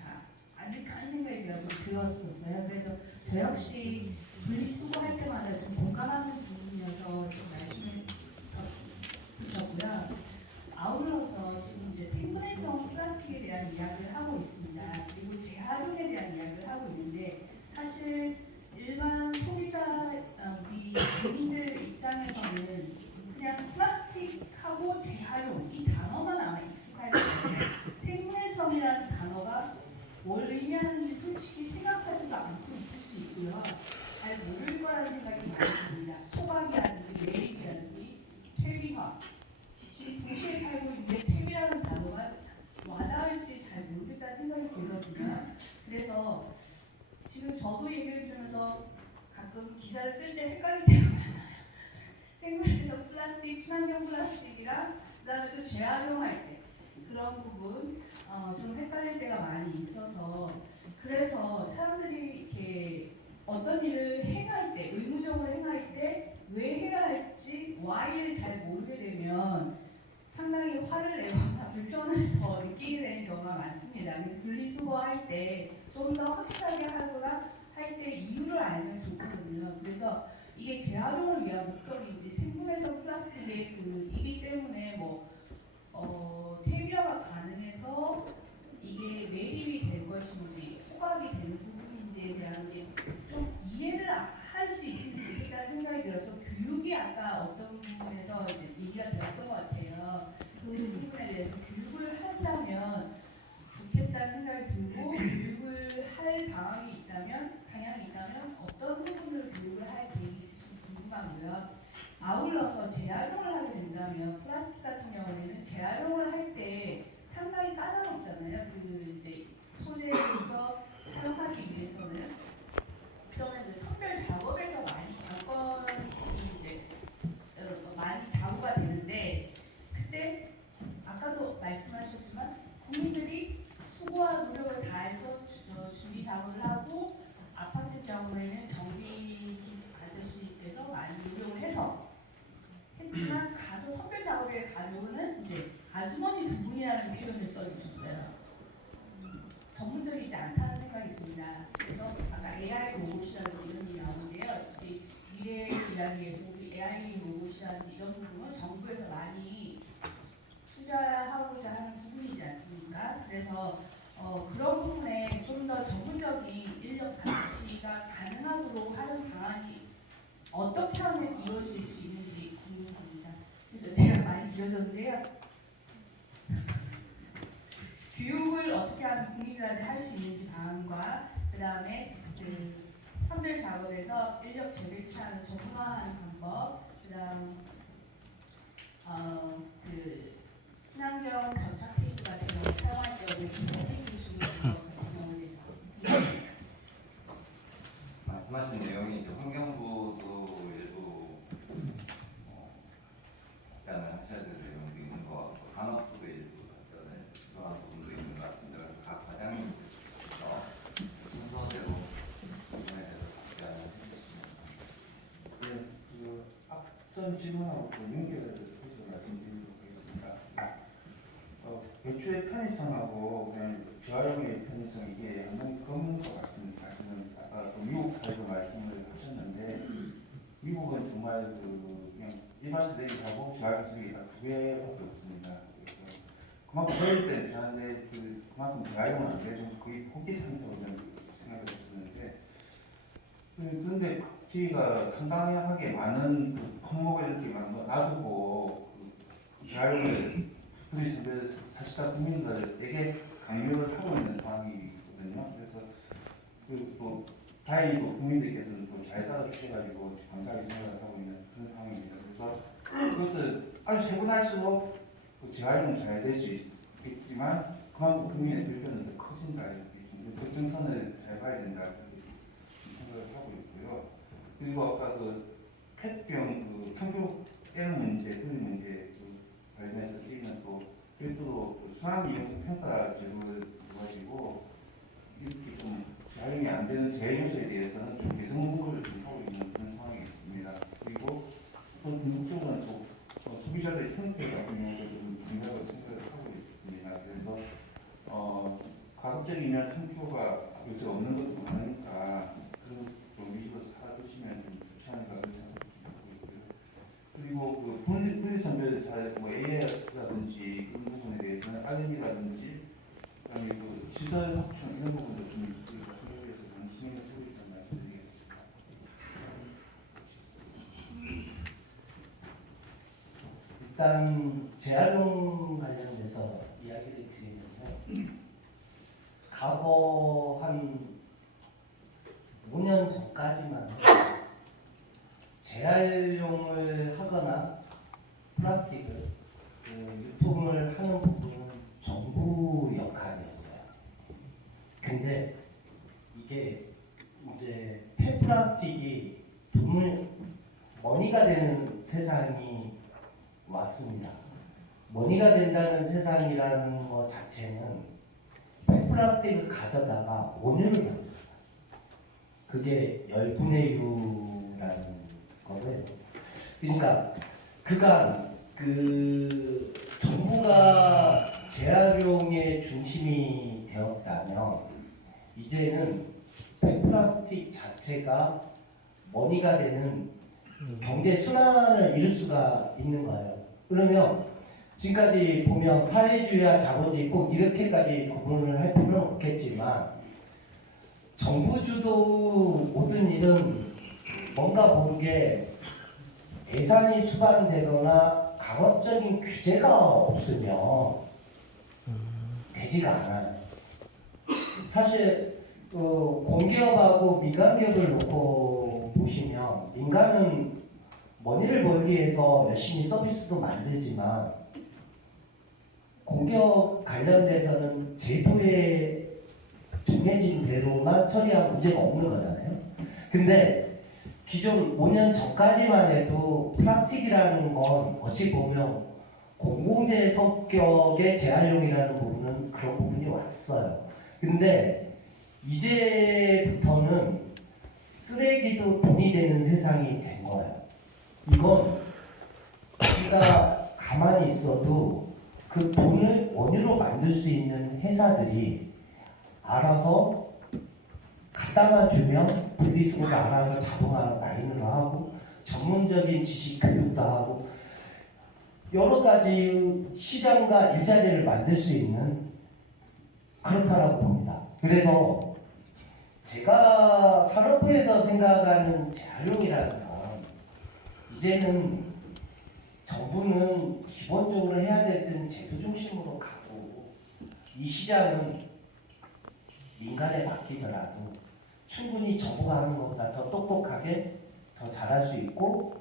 않을까 하는 생각이 제가 좀 들었었어요. 그래서 저 역시 분리수거할 때마다 좀 공감하는 부분이어서 좀 말씀을 붙였고요. 아울러서 지금 이제 생분해성 플라스틱에 대한 이야기를 하고 있습니다. 그리고 재활용에 대한 이야기를 하고 있는데 사실 일반 소비자 우리 국민들 입장에서는 그냥 플라스틱하고 재활용 이 단어만 아마 익숙할 거예요. 생분해성이라는 단어가 뭘 의미하는지 솔직히 생각하지도 않고 있을 수 있고요. 잘 모를 거라는 생각이 많이 듭니다. 소각이라든지 매립이라든지 퇴비화. 지금 도시에 살고 있는데 퇴비라는 단어가 와닿을지 잘 모르겠다는 생각이 들거든요. 그래서 지금 저도 얘기를 들으면서 가끔 기사를 쓸 때 헷갈릴 때가 많아요. 생분해성 플라스틱, 친환경 플라스틱이랑 그다음에 또 재활용할 때 그런 부분 좀 헷갈릴 때가 많이 있어서 그래서 사람들이 이렇게 어떤 일을 행할 때 의무적으로 행할 때 왜 해야 할지 why를 잘 모르게 되면 상당히 화를 내거나 불편을 더 느끼게 되는 경우가 많습니다. 그래서 분리수거할 때 좀 더 확실하게 하거나 할 때 이유를 알면 좋거든요. 그래서 이게 재활용을 위한 목적인지 생분해성 플라스틱의 이기 때문에 퇴비화가 가능해서 이게 매립이 될 것인지 소각이 되는 부분인지에 대한 게 좀 이해를 할 수 있으면 좋겠다는 생각이 들어서 교육이 아까 어떤 부분에서 이제 얘기가 되었던 것 같아요. 그 부분에 대해서 교육을 한다면 좋겠다는 생각이 들고 교육을 할 방향이 있다면 어떤 부분으로 교육을 할 계획이 있으신지 궁금하고요. 아울러서 재활용을 하게 된다면 플라스틱 같은 경우에는 재활용을 할 때 상당히 까다롭잖아요. 이제 소재로서 사용하기 위해서는 그러면 이제 선별 작업에서 많이 관건이 이제 많이 사고가 되는데 그때 아까도 말씀하셨지만 국민들이 수고와 노력을 다해서 준비 작업을 하고 아파트 경우에는 경비 아저씨께서 많이 노력을 해서 했지만 가서 선별 작업에 가려고는 이제 아주머니 두 분이라는 표현을 써주셨어요. 전문적이지 않다는 생각이 듭니다. 그래서 아까 AI 로봇이라든지 이런 일이 나오는데요. 미래 이야기에서 우리 AI 로봇이라든지 이런 부분은 정부에서 많이 투자하고자 하는 부분이지 않습니까? 그래서 그런 부분에 좀 더 전문적인 인력 배치가 가능하도록 하는 방안이 어떻게 하면 이루어질 수 있는지 궁금합니다. 그래서 제가 많이 길어졌는데요. 교육을 어떻게 하면 국민들한테 할 수 있는지 방안과 그 다음에 선별 작업에서 인력 재배치하는 전문화하는 방법, 그다음 친환경 접착 테이프 같은 경우 사용할 때 어떻게 선택해 주시는 것 같은 경우에 대해서 말씀하신 내용이 이제 환경부도 일부 답변을 하셔야 될 내용도 있는 것 같고 산업부도 일부 답변을 필요한 부분도 있는 것 같습니다. 그래서 각 과장님께서 순서대로 질문에 대해서 답변을 해주시면 네, 앞선 질문하고 연결해서 말씀드리도록 하겠습니다. 배추의 편의성하고 그냥 재활용의 편의성 이게 한번 검은 것 같습니다. 사실은 아까 미국 사례도 말씀을 하셨는데 미국은 정말 그냥 일반 쓰레기하고 재활용 쓰레기 딱 두 개밖에 없습니다. 그래서 그만큼 그럴 때 저한테 그만큼 재활용은 안 돼서 거의 포기 상태로 생각을 했었는데 그런데 저희가 상당하게 많은 품목을 이렇게 놔두고 재활용을 부들이시면서 사실상 국민들에게 강요를 하고 있는 상황이거든요. 그래서 또 다행히도 국민들께서는 또 잘 따라주셔가지고 감사하게 생각을 하고 있는 그런 상황입니다. 그래서 그것을 아주 세분할수록 재활용 잘 될 수 있겠지만 그만큼 국민의 불편은 더 커진다 이렇게 적정선을 잘 봐야 된다 이렇게 생각을 하고 있고요. 그리고 아까 펫병 성교 때는 문제, 틀린 문제 관련해서 저희는 또 별도로 수학 이용 평가 제도를 가지고 이렇게 좀 활용이 안 되는 제한 요소에 대해서는 좀 개선 공부를 좀 하고 있는 그런 상황이 있습니다. 그리고 또 궁극적으로는 또 소비자들의 형태 같은 경우도 좀 중요하다고 생각을 하고 있습니다. 그래서 가급적이면 성표가 요새 없는 것도 많으니까 그런 좀 위주로 살아두시면 좀 좋지 않을까 그런 생각을 하고 있고요. 그리고 그 분리 선별을 뭐 AI라든지 그런 부분에 대해서는 R&D라든지 그다음에 그 시설 확충 이런 부분도 좀 저희가 한국에서 좀 신경을 쓰고 있다는 말씀드리겠습니다. 일단 재활용 관련돼서 이야기를 드리면요. 과거 한 5년 전까지만 재활용을 하거나 플라스틱을 유통을 하는 부분은 정부 역할이었어요. 근데 이게 이제 폐플라스틱이 머니가 되는 세상이 왔습니다. 머니가 된다는 세상이라는 것 자체는 폐플라스틱을 가져다가 원유를 만들어요. 그게 열분의 유라는 거고요. 그러니까 그간 그 정부가 재활용의 중심이 되었다면 이제는 폐플라스틱 자체가 머니가 되는 경제 순환을 이룰 수가 있는 거예요. 그러면 지금까지 보면 사회주의와 자본주의 꼭 이렇게까지 구분을 할 필요는 없겠지만 정부 주도 모든 일은 뭔가 모르게 예산이 수반되거나 강압적인 규제가 없으면 되지가 않아요. 사실 공기업하고 민간기업을 놓고 보시면 민간은 머니를 벌기 위해서 열심히 서비스도 만들지만 공기업 관련돼서는 제도에 정해진 대로만 처리하고 문제가 없는 거잖아요. 근데 기존 5년 전까지만 해도 플라스틱이라는 건 어찌 보면 공공재 성격의 재활용이라는 부분은 그런 부분이 왔어요. 근데 이제부터는 쓰레기도 돈이 되는 세상이 된 거예요. 이건 우리가 가만히 있어도 그 돈을 원유로 만들 수 있는 회사들이 알아서 갖다만 주면 분리수거가 알아서 자동화 라인으로 하고 전문적인 지식 교육도 하고 여러 가지 시장과 일자리를 만들 수 있는 그렇다라고 봅니다. 그래서 제가 산업부에서 생각하는 재활용이라는 건 이제는 정부는 기본적으로 해야 되는 제도 중심으로 가고 이 시장은 민간에 맡기더라도 충분히 정부가 하는 것보다 더 똑똑하게 더 잘할 수 있고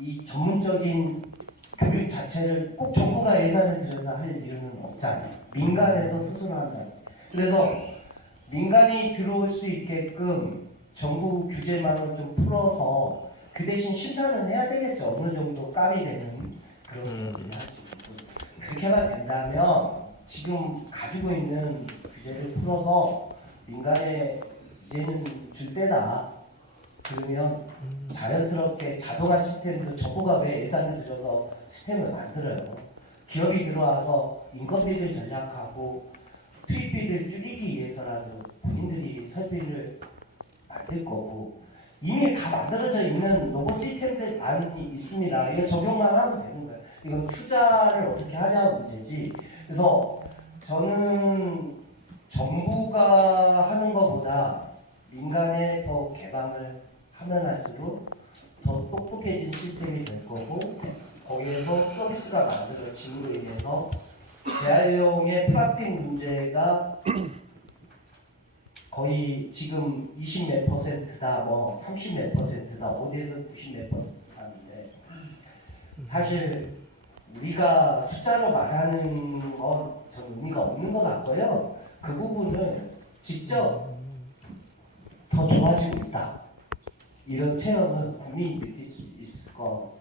이 전문적인 교육 자체를 꼭 정부가 예산을 들여서 할 이유는 없잖아요. 민간에서 스스로 한다는. 그래서 민간이 들어올 수 있게끔 정부 규제만을 좀 풀어서 그 대신 심사는 해야 되겠죠. 어느 정도 깜이 되는 그런 일을 할 수 있고 그렇게만 된다면 지금 가지고 있는 규제를 풀어서 민간에 이제는 줄 때다. 그러면 자연스럽게 자동화 시스템도 정부가 왜 예산을 들여서 시스템을 만들어요. 기업이 들어와서 인건비를 전략하고 투입비를 줄이기 위해서라도 본인들이 설비를 만들 거고 이미 다 만들어져 있는 로봇 시스템들 많이 있습니다. 이거 적용만 하면 되는 거예요. 이건 투자를 어떻게 하냐 문제지. 그래서 저는 정부가 하는 것보다 민간에 더 개방을 하면 할수록 더 똑똑해진 시스템이 될 거고 거기에서 서비스가 만들어짐으로 인해서 재활용의 플라스틱 문제가 거의 지금 20 몇 %다, 뭐 30 몇 %다, 어디에서 90 몇 % 하는데 사실 우리가 숫자로 말하는 건 전 의미가 없는 것 같고요. 그 부분을 직접 더 좋아지고 있다. 이런 체험은 국민이 느낄 수 거